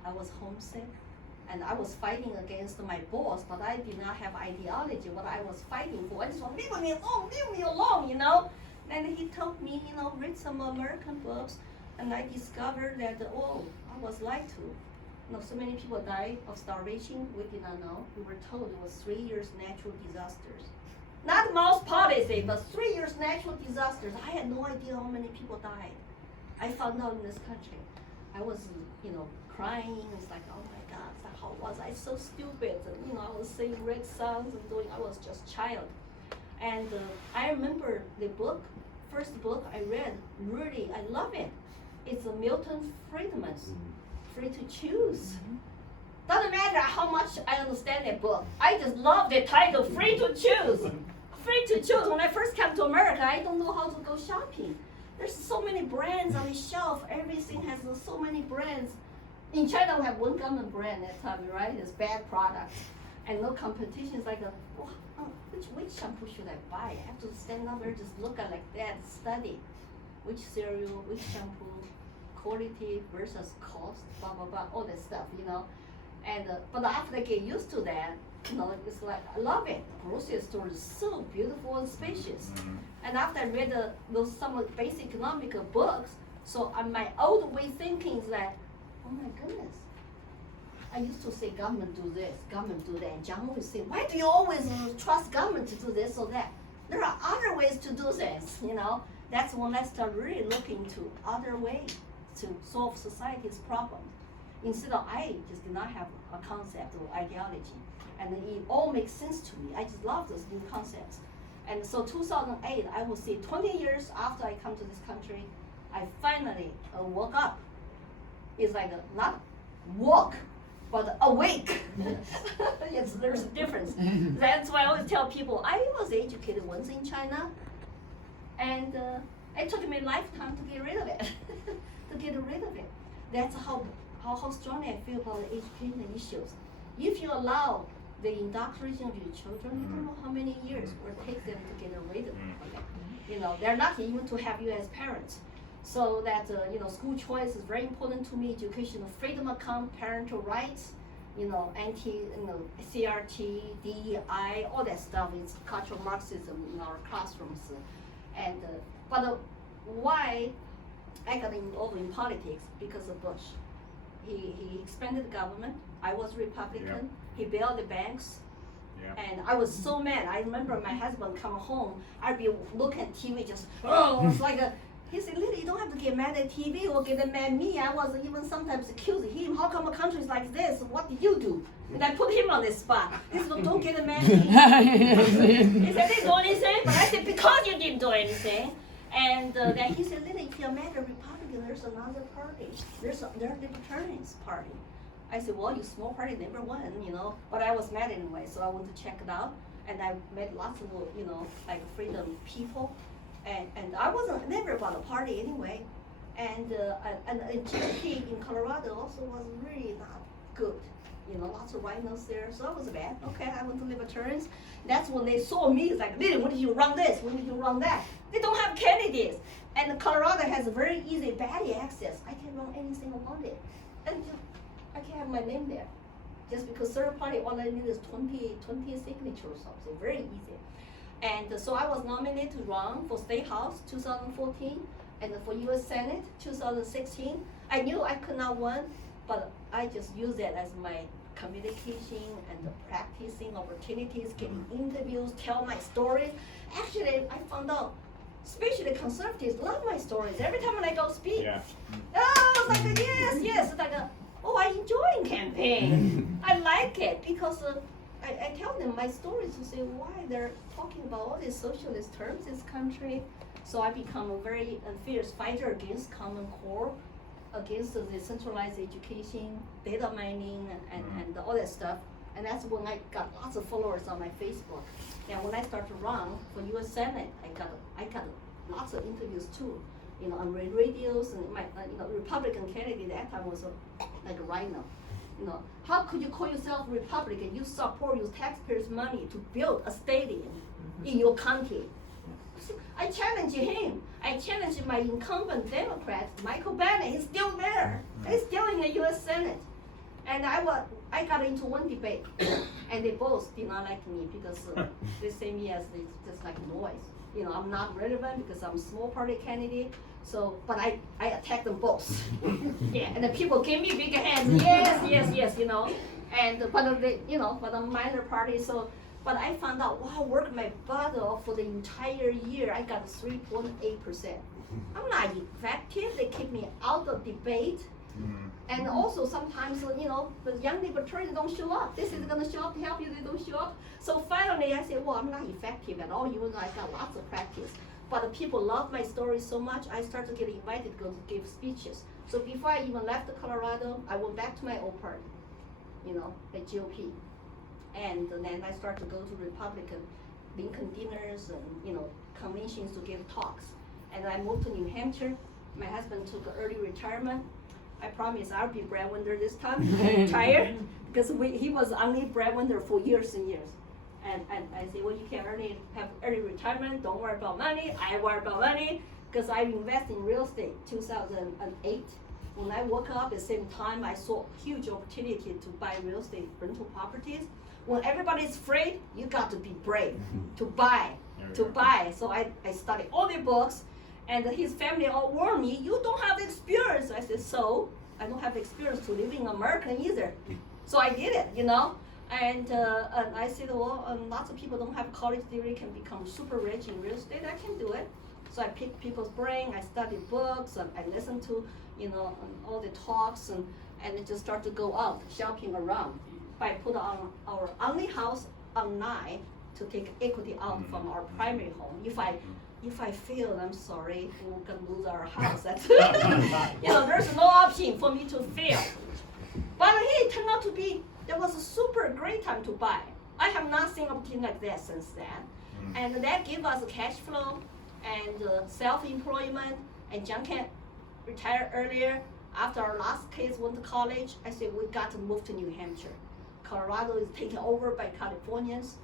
I was homesick, and I was fighting against my boss, but I did not have ideology what I was fighting for. I just want, leave me alone. And he told me, read some American books, and I discovered that, I was lied to. So many people died of starvation. We did not know. We were told it was 3 years natural disasters. Not mouse policy, but 3 years natural disasters. I had no idea how many people died. I found out in this country. I was, crying. It's like, oh my God, it's like, how was I so stupid? And, I was saying red songs and I was just a child. And I remember the first book I read, really, I love it. It's Milton Friedman's Free to Choose. Doesn't matter how much I understand that book. I just love the title, Free to Choose. Free to choose. When I first came to America, I don't know how to go shopping. There's so many brands on the shelf. Everything has so many brands. In China, we have one common brand at the time, right? It's bad products. And no competition. It's like, which shampoo should I buy? I have to stand up there, just look at like that, study which cereal, which shampoo, quality versus cost, blah, blah, blah, all that stuff, And but after I get used to that, it's like, I love it. The grocery store is so beautiful and spacious. And after I read some of the basic economic books, so my old way thinking is like, oh my goodness. I used to say government do this, government do that. And John always say, why do you always trust government to do this or that? There are other ways to do this, That's when I start really looking to other ways to solve society's problems. Instead of, I just did not have a concept or ideology. And it all makes sense to me. I just love those new concepts. And so 2008, I will say 20 years after I come to this country, I finally woke up. It's like not walk, but awake. Yes, there's a difference. That's why I always tell people, I was educated once in China, and it took me a lifetime to get rid of it. That's how strongly I feel about the education issues. If you allow the indoctrination of your children, you don't know how many years it will take them to get rid of it. They're lucky even to have you as parents. So that, school choice is very important to me. Educational freedom account, parental rights, CRT, DEI, all that stuff is cultural Marxism in our classrooms. And, but why I got involved in politics? Because of Bush. He expanded the government. I was Republican. He bailed the banks. And I was so mad. I remember my husband come home. I'd be looking at TV just, it's like he said, Lily, you don't have to get mad at TV or get mad at me. I was even sometimes accusing him. How come a country is like this? What did you do? And I put him on the spot. He said, don't get mad at me. He said, I didn't do anything. But I said, because you didn't do anything. And then he said, Lily, if you're mad at Republican, there's another party. There's a Libertarians party. I said, well, you small party never won, But I was mad anyway, so I went to check it out. And I met lots of, like freedom people. And I wasn't never about a party anyway. And GOP in Colorado also was really not good. Lots of rhinos there, so that was bad. Okay, I went to Libertarians. That's when they saw me, it's like, Lily, when did you run this? When did you run that? They don't have candidates. And Colorado has a very easy ballot access. I can run anything I wanted. And I can have my name there. Just because third party, all I need is 20 signatures or something, very easy. And so I was nominated to run for State House 2014 and for U.S. Senate 2016. I knew I could not win, but I just used that as my communication and the practicing opportunities, getting interviews, tell my stories. Actually, I found out, especially conservatives love my stories. Every time when I go speak, it's like yes, it's like I enjoy campaign. I like it because I tell them my stories to say why they're talking about all these socialist terms in this country. So I become a very fierce fighter against Common Core, against the centralized education, data mining, and all that stuff. And that's when I got lots of followers on my Facebook. And when I started to run for U.S. Senate, I got lots of interviews too, on radios, and my Republican candidate at that time was like a rhino. How could you call yourself Republican? You support your taxpayers' money to build a stadium in your county. I challenge him. I challenged my incumbent Democrat, Michael Bennet. He's still there. He's still in the U.S. Senate. And I got into one debate, and they both did not like me because they see me as just like noise. You know, I'm not relevant because I'm a small party candidate. So, but I attacked them both. Yeah, and the people gave me big hands. Yes, you know. And but they, you know, for the minor party. So, but I found out, wow, work my butt off for the entire year. I got 3.8%. I'm not effective. They keep me out of debate. And also sometimes, you know, the young libertarians don't show up. They say they're gonna show up to help you, they don't show up. So finally I said, well, I'm not effective at all, even though I got lots of practice. But the people love my story so much, I started getting invited to go to give speeches. So before I even left Colorado, I went back to my old party, you know, the GOP. And then I started to go to Republican Lincoln dinners and, you know, conventions to give talks. And I moved to New Hampshire. My husband took early retirement. I promise I'll be breadwinner this time, retire, because he was only breadwinner for years and years. And I say, well, you can have early retirement, don't worry about money, I worry about money, because I invest in real estate 2008. When I woke up at the same time, I saw a huge opportunity to buy real estate rental properties. When everybody's afraid, you got to be brave to buy. So I studied all the books. And his family all warned me, you don't have experience. I said, so? I don't have experience to live in America either. So I did it, you know? And I said, well, lots of people don't have college degree, can become super rich in real estate. I can do it. So I picked people's brain, I studied books, and I listened to, you know, all the talks, and it just started to go out, shopping around. I put on our only house online to take equity out from our primary home. If I fail, I'm sorry, we're gonna lose our house. That's you know, there's no option for me to fail. But hey, it turned out to be, there was a super great time to buy. I have not seen opportunity like that since then. And that gave us cash flow and self-employment, and John can retire earlier. After our last kids went to college, I said, we got to move to New Hampshire. Colorado is taken over by Californians.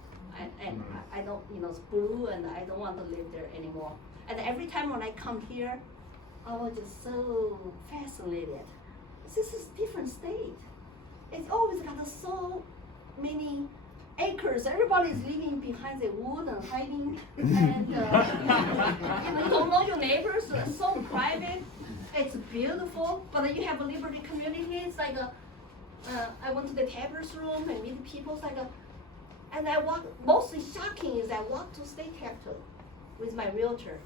And I don't, you know, it's blue, and I don't want to live there anymore. And every time when I come here, I was just so fascinated. This is different state. It's always got so many acres. Everybody's living behind the wood and hiding, and you know, you don't know your neighbors. It's so private. It's beautiful, but then you have a liberty community. It's like I went to the tablets room and meet people. It's like and I walked, mostly shocking is I walked to state capitol with my realtor,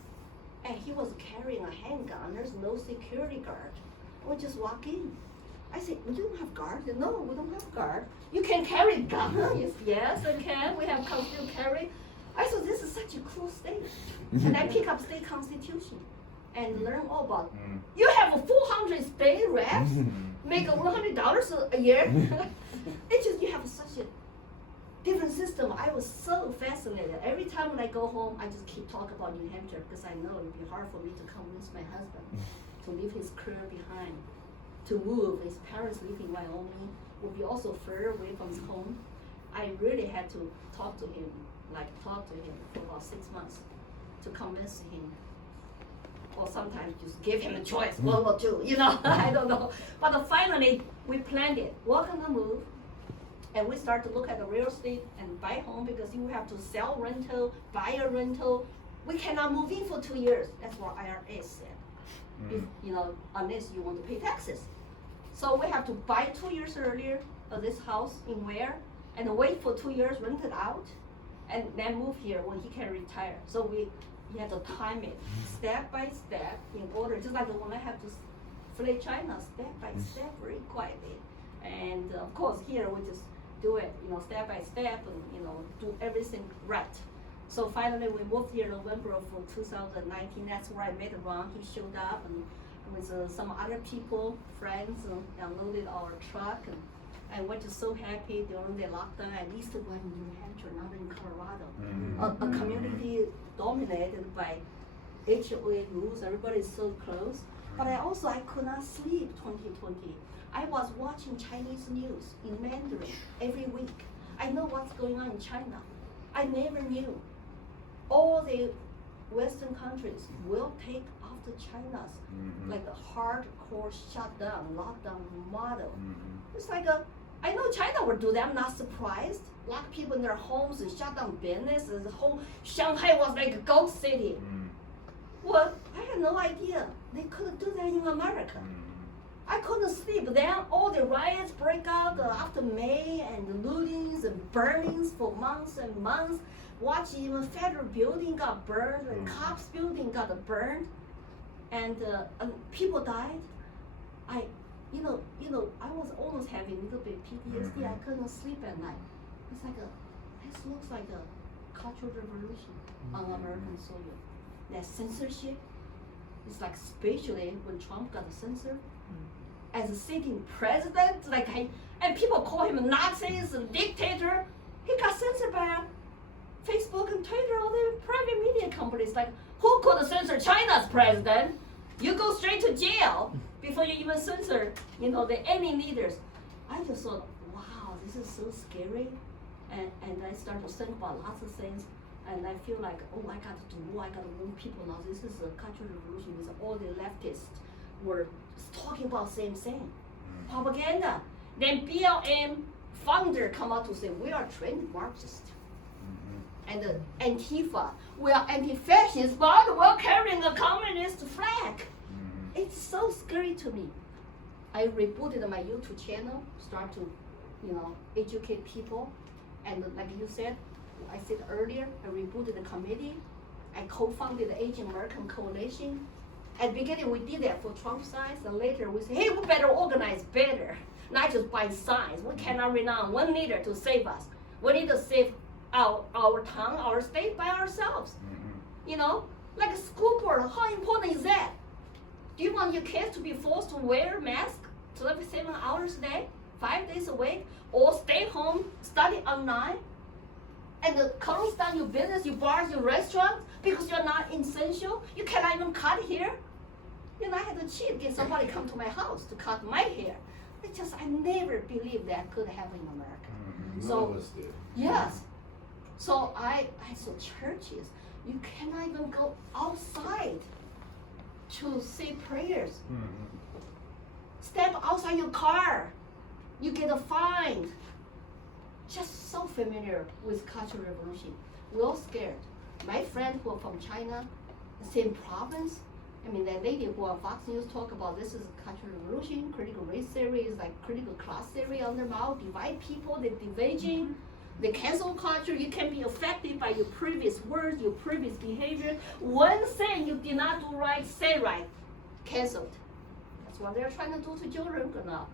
and he was carrying a handgun. There's no security guard. We just walk in. I said, we don't have guard? No, we don't have guard. You can carry gun? Yes, I can. We have concealed carry. I said, this is such a cool state. And I pick up state constitution and learn all about it. You have 400 state reps, make $100 a year. It's just, you have such a different system. I was so fascinated. Every time when I go home, I just keep talking about New Hampshire because I know it'd be hard for me to convince my husband to leave his career behind, to move. His parents live in Wyoming, would be also further away from his home. I really had to talk to him for about 6 months to convince him. Or sometimes just give him a choice, one or two, you know, I don't know. But finally, we planned it. We're gonna move. And we start to look at the real estate and buy home because you have to sell rental, buy a rental. We cannot move in for 2 years. That's what IRS said. If, you know, unless you want to pay taxes. So we have to buy 2 years earlier of this house in Ware and wait for 2 years, rent it out, and then move here when he can retire. So you have to time it step by step in order, just like when I have to fly China, step by step, very quietly. And of course here we just do it, you know, step by step, and you know, do everything right. So finally, we moved here November of 2019. That's where I met Ron. He showed up, and with some other people, friends, unloaded our truck, and we're just so happy during the lockdown. At least we're in New Hampshire, not in Colorado. A community dominated by HOA rules. Everybody's so close. But I could not sleep 2020. I was watching Chinese news in Mandarin every week. I know what's going on in China. I never knew all the Western countries will take after China's like a hardcore shutdown, lockdown model. It's like I know China will do that. I'm not surprised. Lock people in their homes and shut down business. The whole Shanghai was like a ghost city. Well, I had no idea they couldn't do that in America. I couldn't sleep. Then all the riots break out after May, and the lootings and burnings for months and months. Watch, even federal building got burned, and cops building got burned, and people died. I was almost having a little bit PTSD. I couldn't sleep at night. It's like this looks like a cultural revolution on American soil. That censorship, it's like especially when Trump got censored. As a sitting president, and people call him Nazis, a dictator. He got censored by Facebook and Twitter, all the private media companies. Like, who could censor China's president? You go straight to jail before you even censor, any leaders. I just thought, wow, this is so scary, and I started to think about lots of things, and I feel like, I got to warn people now. This is a cultural revolution. With all the leftists were talking about same thing, propaganda. Then BLM founder come out to say we are trained Marxists, and Antifa, we are anti-fascist, but we're carrying a communist flag. It's so scary to me. I rebooted my YouTube channel, start to, educate people, and like you said, I said earlier, I rebooted the committee. I co-founded the Asian American Coalition. At the beginning, we did that for Trump sides, and later we said, hey, we better organize better, not just by sides. We cannot rely on one leader to save us. We need to save our town, our state by ourselves. Like a school board, how important is that? Do you want your kids to be forced to wear a mask 7 hours a day, 5 days a week, or stay home, study online, and close down your business, your bars, your restaurants, because you're not essential? You cannot even cut hair. I had to cheat, get somebody come to my house to cut my hair. I never believed that could happen in America. None of us did. Yes. So I saw churches, you cannot even go outside to say prayers. Step outside your car, you get a fine. Just so familiar with Cultural Revolution. We're all scared. My friend who are from China, same province, that lady who on Fox News talk about this is Cultural Revolution, critical race theory is like critical class theory on their mouth, divide people, they're dividing. The cancel culture, you can be affected by your previous words, your previous behavior. One thing you did not do right, say right, canceled. That's what they're trying to do to Joe Rogan now.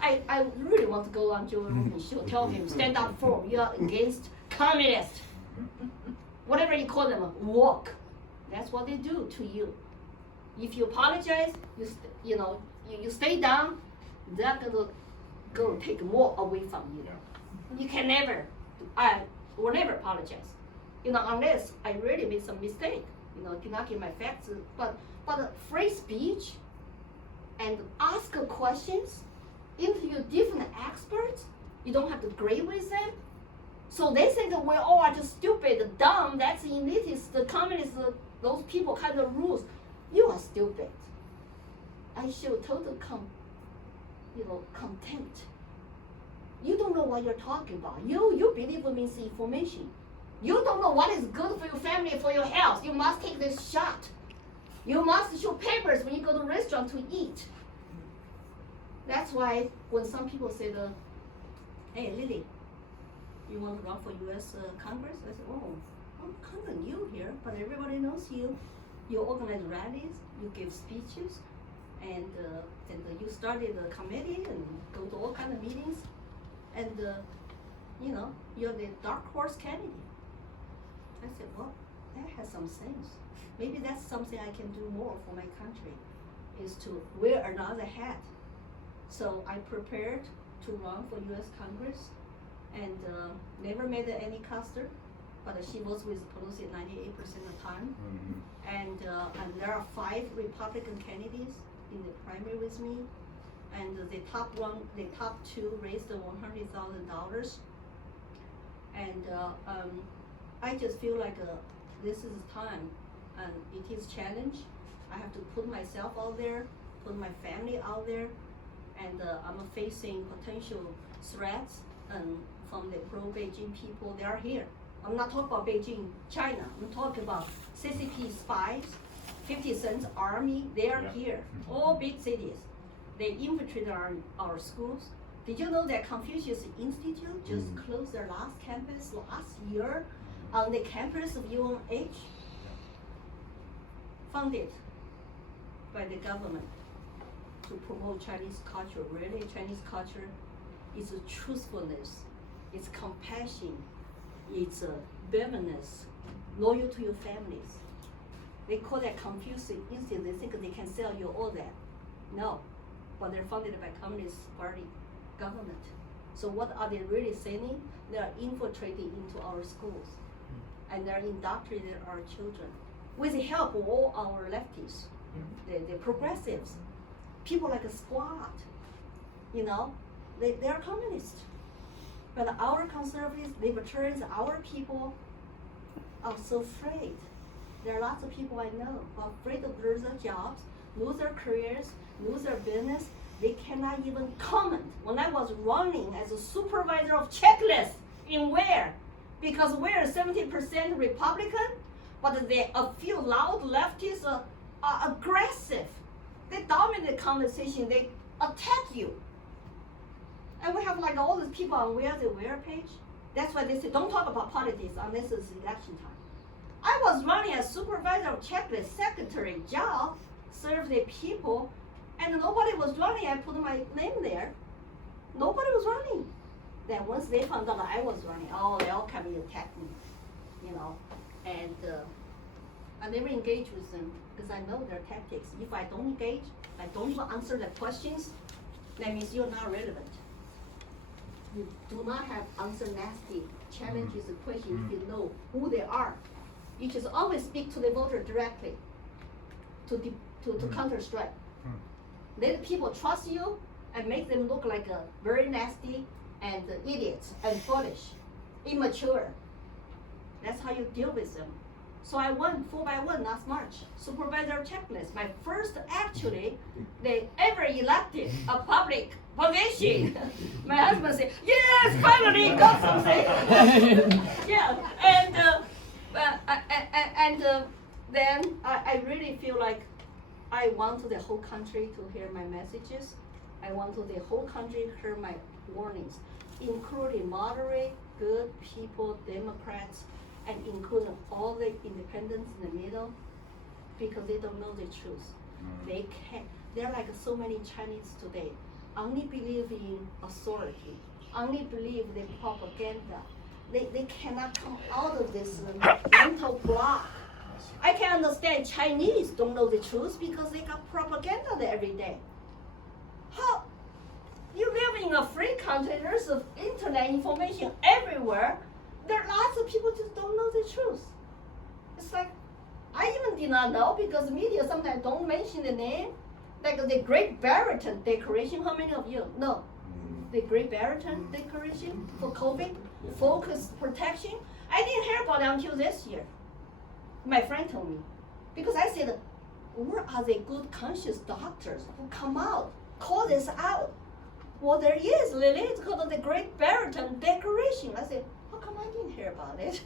I really want to go on Joe Rogan's show, tell him, stand up for, you are against communists. Whatever you call them, woke. That's what they do to you. If you apologize, you stay down, they're gonna go take more away from you. You can never, I will never apologize. Unless I really made some mistake, did not get my facts. But free speech and ask questions, interview different experts, you don't have to agree with them. So they think that we all are just stupid, dumb, that's elitist, the communists, those people kind of rules. You are stupid. I show total contempt. You don't know what you're talking about. You believe misinformation. You don't know what is good for your family, for your health. You must take this shot. You must show papers when you go to a restaurant to eat. That's why when some people say, hey, Lily, you want to run for U.S. Congress? I said, I'm kind of new here, but everybody knows you. You organize rallies, you give speeches, and you started a committee and go to all kinds of meetings. And, you're the dark horse candidate. I said, well, that has some sense. Maybe that's something I can do more for my country, is to wear another hat. So I prepared to run for U.S. Congress, and never met any caster, but she was with Pelosi 98% of the time. And there are 5 Republican candidates in the primary with me. And the top 2 raised $100,000. And I just feel like this is time and it is challenge. I have to put myself out there, put my family out there, and I'm facing potential threats from the pro-Beijing people. They are here. I'm not talking about Beijing, China. I'm talking about CCP spies, 50 Cent's army. They are here. All big cities. They infiltrated our schools. Did you know that Confucius Institute just closed their last campus last year on the campus of UNH? Funded by the government to promote Chinese culture. Really, Chinese culture is a truthfulness, it's compassion, it's a benevolence, loyal to your families. They call that Confucius Institute. They think they can sell you all that. No, but they're funded by Communist Party government. So what are they really saying? They are infiltrating into our schools, and they're indoctrinating our children with the help of all our lefties, the progressives, people like a Squad, you know, they are communists. But our conservatives, libertarians, our people are so afraid. There are lots of people I know who are afraid of lose their jobs, lose their careers, lose their business. They cannot even comment. When I was running as a supervisor of checklists in where? Because we're 70% Republican, but a few loud leftists are aggressive. They dominate the conversation. They attack you. And we have like all these people on where page. That's why they say don't talk about politics unless it's election time. I was running as supervisor of checklist, secretary job, serve the people, and nobody was running. I put my name there. Nobody was running. Then once they found out I was running, oh, they all come and attack me, you know. And I never engage with them because I know their tactics. If I don't engage, I don't even answer the questions, that means you're not relevant. You do not have answer nasty challenges and questions if you know who they are. You just always speak to the voter directly to counter-strike. Let people trust you and make them look like a very nasty and idiots and foolish, immature. That's how you deal with them. So I won 4x1 last March, supervisor checklist. My first, actually, they ever elected a public position. My husband said, yes, finally got something. Yeah, and then I really feel like I want the whole country to hear my messages. I want the whole country to hear my warnings, including moderate, good people, Democrats, and including all the independents in the middle, because they don't know the truth. They can't. There are like so many Chinese today, only believe in authority, only believe the propaganda. They cannot come out of this mental block. I can understand Chinese don't know the truth because they got propaganda there every day. How? You live in a free country, there's internet information everywhere. There are lots of people just don't know the truth. It's like, I even did not know because media sometimes don't mention the name. Like the Great Barrington Declaration, how many of you know? The Great Barrington Declaration for COVID, focus protection. I didn't hear about it until this year. My friend told me. Because I said, where are the good conscious doctors who come out, call this out? Well, there is, Lily, it's called the Great Barrington Declaration. I said, how come I didn't hear about it?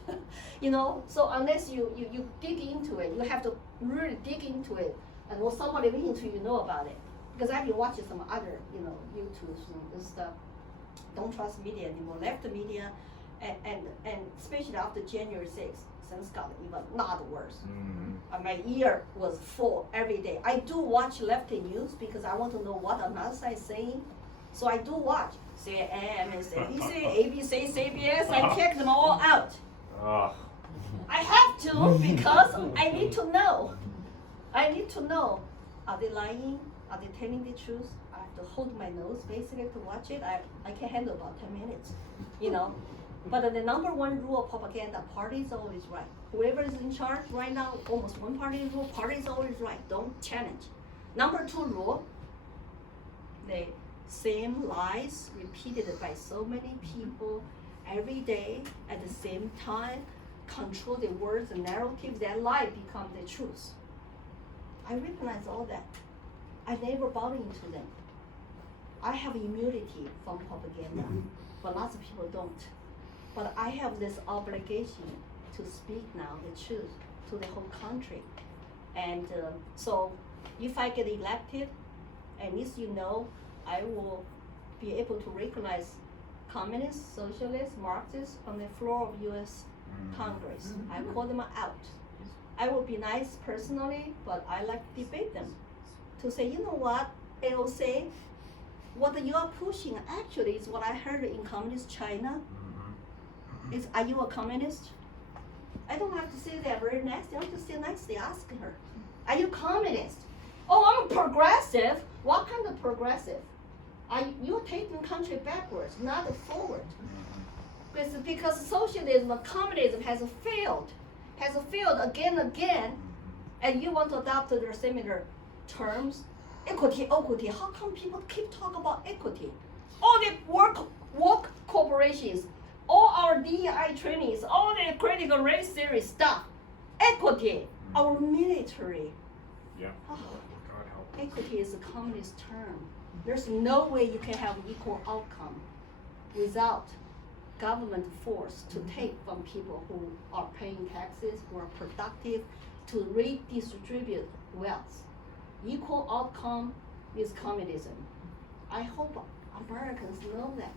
You know, so unless you dig into it, you have to really dig into it. And or somebody listening to you know about it. Because I've been watching some other, YouTubes and stuff. Don't trust media anymore, left media, and especially after January 6th, things got even not worse. My ear was full every day. I do watch left news because I want to know what another side is saying. So I do watch CNN, MSNBC, ABC, CBS, I check them all out. I have to because I need to know. I need to know, are they lying? Are they telling the truth? I have to hold my nose basically to watch it. I can handle about 10 minutes, But the number one rule of propaganda, party is always right. Whoever is in charge right now, almost one party rule, party is always right. Don't challenge. Number two rule, the same lies repeated by so many people every day at the same time control the words and narratives, that lie become the truth. I recognize all that. I never bought into them. I have immunity from propaganda, but lots of people don't. But I have this obligation to speak now the truth to the whole country. And so if I get elected, at least you know, I will be able to recognize communists, socialists, Marxists on the floor of US Congress. I call them out. I will be nice personally, but I like to debate them. To say, you know what, AOC, what you are pushing actually is what I heard in communist China. Is, are you a communist? I don't have to say that very nasty. I'm just say nicely asking her, are you communist? Oh, I'm a progressive. What kind of progressive? You're taking the country backwards, not forward. Because socialism, communism has failed again and again, and you want to adopt their similar terms. Equity. How come people keep talking about equity? All the work corporations, all our DEI trainings, all the critical race theory stuff, equity, our military. Yeah. Oh, equity is a communist term. There's no way you can have equal outcome without government force to take from people who are paying taxes, who are productive, to redistribute wealth. Equal outcome is communism. I hope Americans know that.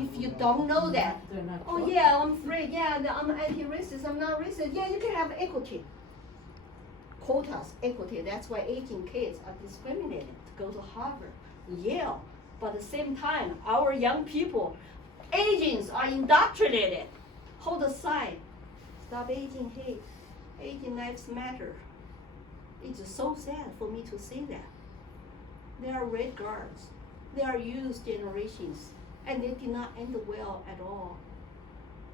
If you don't know that, oh yeah, I'm free, yeah, I'm anti-racist, I'm not racist, yeah, you can have equity. Quotas, equity, that's why Asian kids are discriminated to go to Harvard, Yale. But at the same time, our young people, Asians are indoctrinated. Hold aside, stop Asian hate, Asian lives matter. It's so sad for me to see that. They are red guards. They are used generations, and they did not end well at all.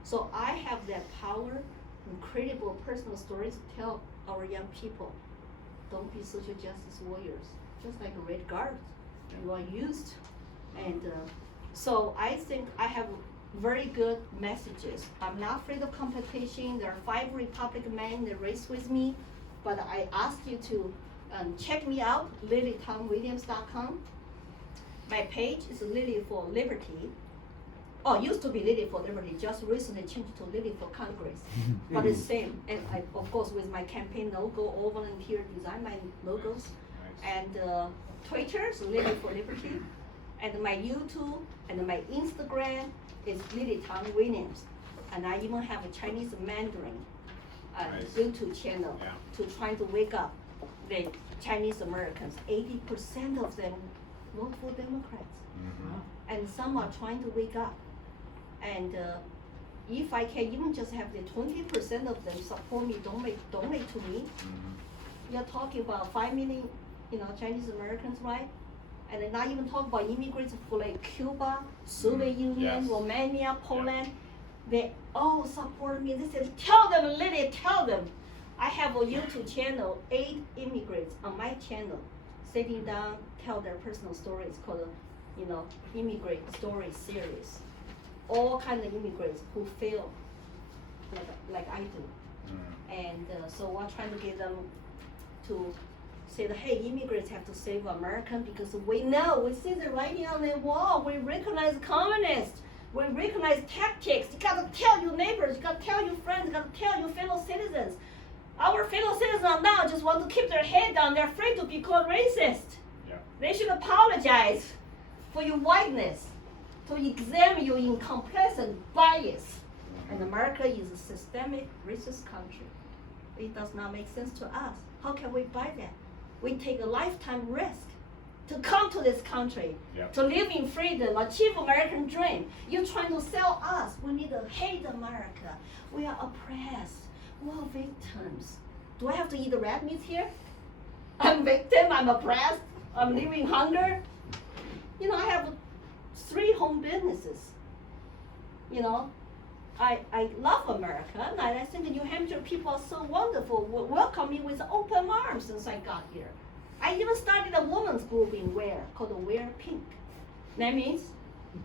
So I have that power, incredible personal stories to tell our young people. Don't be social justice warriors, just like red guards. You are used. And so I think I have very good messages. I'm not afraid of competition. There are 5 Republican men that race with me. But I ask you to check me out, lilytangwilliams.com. My page is Lily for Liberty. Oh, used to be Lily for Liberty, just recently changed to Lily for Congress. But it's same, and I, of course, with my campaign logo, all volunteer design my logos. And Twitter is Lily for Liberty. And my YouTube and my Instagram is Lily Tang Williams. And I even have a Chinese Mandarin YouTube channel to try to wake up the Chinese Americans. 80% of them vote for Democrats. And some are trying to wake up. And if I can even just have the 20% of them support me, donate to me, you're talking about 5 million, Chinese Americans, right? And then not even talk about immigrants for like Cuba, Soviet Union, Romania, Poland. They all support me. They said, tell them, Lily, tell them. I have a YouTube channel, 8 immigrants on my channel, sitting down, tell their personal stories called, Immigrant Story Series. All kind of immigrants who fail like I do. And so we're trying to get them to say that, hey, immigrants have to save America because we know, we see the writing on the wall, we recognize communists. We recognize tactics. You gotta tell your neighbors, you gotta tell your friends, you gotta tell your fellow citizens. Our fellow citizens now just want to keep their head down. They're afraid to be called racist. They should apologize for your whiteness, to examine your incomplacent bias. And America is a systemic racist country. It does not make sense to us. How can we buy that? We take a lifetime risk to come to this country, to live in freedom, achieve American dream. You're trying to sell us. We need to hate America. We are oppressed. We are victims. Do I have to eat the red meat here? I'm victim, I'm oppressed, I'm living hunger. I have 3 home businesses. I love America, and I think the New Hampshire people are so wonderful, welcome me with open arms since I got here. I even started a women's group in Ware called Wear Pink. That means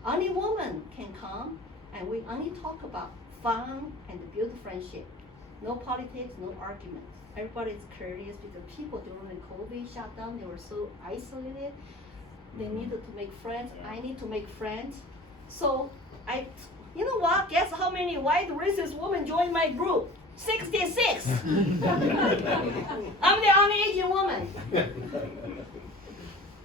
only women can come, and we only talk about fun and build friendship. No politics, no arguments. Everybody is courteous because people during the COVID shutdown, they were so isolated. They needed to make friends. I need to make friends. So you know what? Guess how many white racist women joined my group? 66. I'm the only Asian woman.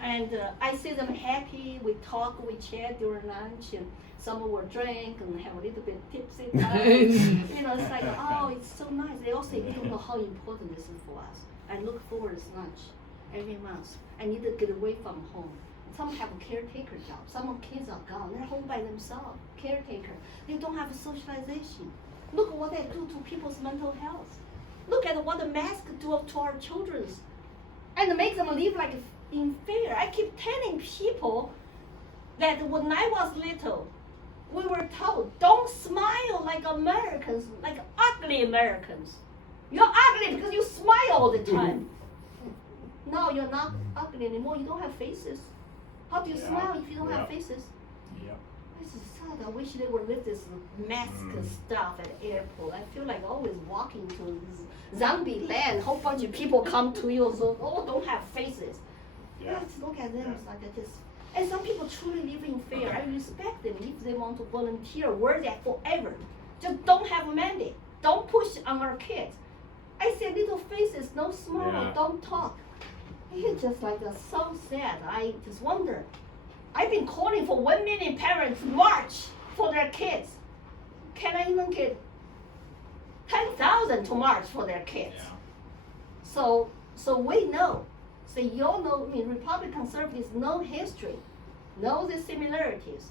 And I see them happy. We talk, we chat during lunch, and some were drink and have a little bit tipsy time. You know, it's like, oh, it's so nice. They all say, we don't know how important this is for us. I look forward to lunch every month. I need to get away from home. Some have a caretaker job. Some kids are gone. They're home by themselves. Caretaker. They don't have a socialization. Look at what they do to people's mental health. Look at what the masks do to our children. And make them live like in fear. I keep telling people that when I was little, we were told, don't smile like Americans, like ugly Americans. You're ugly because you smile all the time. No, you're not ugly anymore. You don't have faces. How do you smile if you don't have faces? Yeah. This is sad. I wish they would live this mask stuff at the airport. I feel like always walking to this zombie land. Whole bunch of people come to you, so all don't have faces. Let's look at them. It's like I just. And some people truly live in fear. I respect them if they want to volunteer. We're there forever. Just don't have a mandate. Don't push on our kids. I see little faces, no smile, don't talk. It's just like so sad. I just wonder. I've been calling for 1 million parents march for their kids. Can I even get 10,000 to march for their kids? So we know. So you all know, I mean, Republican conservatives know history, know the similarities.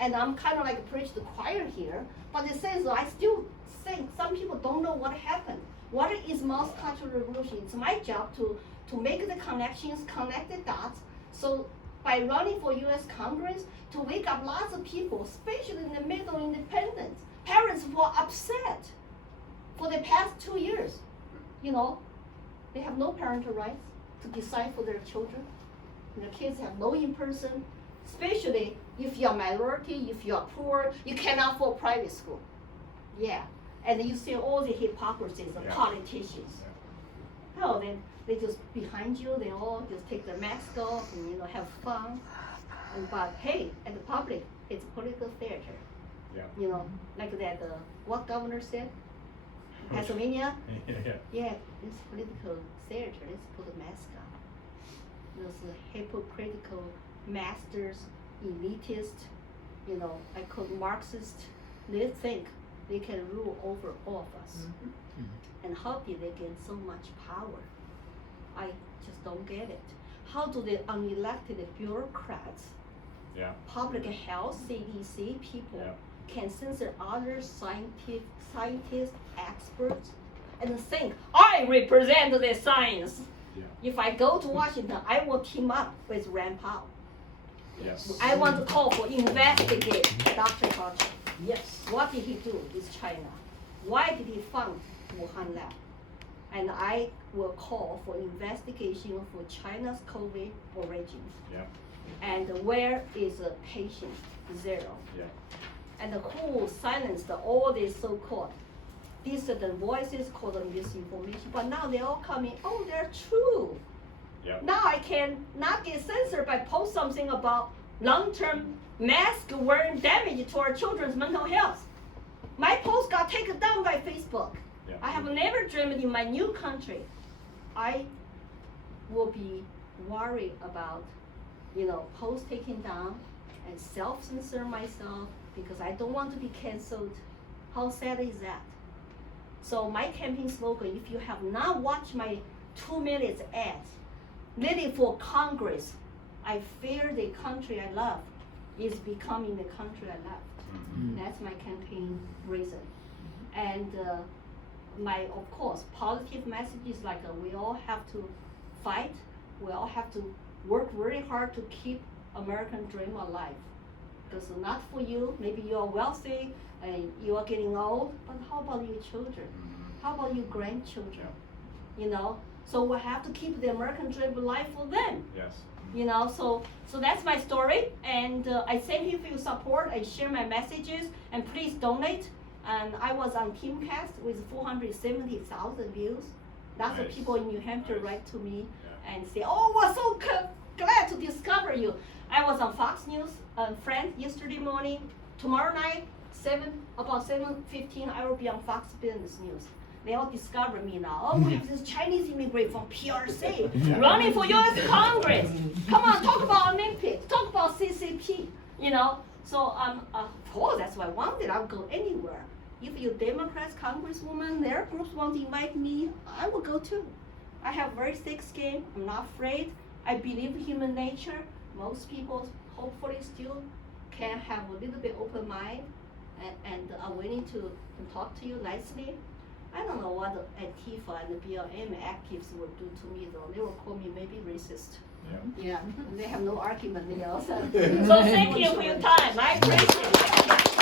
And I'm kind of like preach the choir here, but it says I still think some people don't know what happened. What is multicultural revolution? It's my job to make the connections, connect the dots. So by running for U.S. Congress, to wake up lots of people, especially in the middle independents, parents who are upset for the past 2 years. You know, they have no parental rights to decide for their children. Their kids have no in-person, especially if you're a minority, if you're poor, you cannot afford private school. And you see all the hypocrisies of politicians. No, they just behind you, they all just take their mask off and have fun. But hey, at the public, it's political theater. You know, like that, what governor said? Pennsylvania? It's political theater. Let's put a mask on. Those hypocritical masters, elitist, I call Marxist, they think they can rule over all of us. And how did they gain so much power? I just don't get it. How do the unelected bureaucrats, public health, CDC people, can censor other scientists, experts, and think, I represent the science. If I go to Washington, I will team up with Rand Paul. I want to call for investigate Dr. Fauci. What did he do with China? Why did he fund Wuhan lab? And I will call for investigation for China's COVID origins. And where is patient zero? And who silenced all these so-called dissident voices called misinformation? But now they're all coming, oh, they're true. Now I can not get censored by post something about long-term mask wearing damage to our children's mental health. My post got taken down by Facebook. I have never dreamed in my new country. I will be worried about, posts taken down and self-censor myself because I don't want to be canceled. How sad is that? So my campaign slogan, if you have not watched my 2 minutes ads, Lily for Congress, I fear the country I love is becoming the country I love. That's my campaign reason. And my, of course, positive messages like we all have to fight, we all have to work very hard to keep American dream alive. Because not for you, maybe you are wealthy and you are getting old, but how about your children? How about your grandchildren? So we have to keep the American dream alive for them. So that's my story, and I thank you for your support and share my messages, and please donate. And I was on Teamcast with 470,000 views. Lots of people in New Hampshire write to me and say, oh, we're so glad to discover you. I was on Fox News, Friends yesterday morning. Tomorrow night, about 7:15, I will be on Fox Business News. They all discover me now. Oh, we have this Chinese immigrant from PRC running for U.S. Congress. Come on, talk about Olympics, talk about CCP, you know. So of course, that's what I wanted. I'll go anywhere. If you Democrats, Congresswoman, their groups want to invite me, I will go too. I have very thick skin. I'm not afraid. I believe in human nature. Most people hopefully still can have a little bit open mind and are willing to talk to you nicely. I don't know what Antifa and the BLM activists will do to me though. They will call me maybe racist. Yeah. And they have no argument, you know. So thank you for your time. I appreciate it.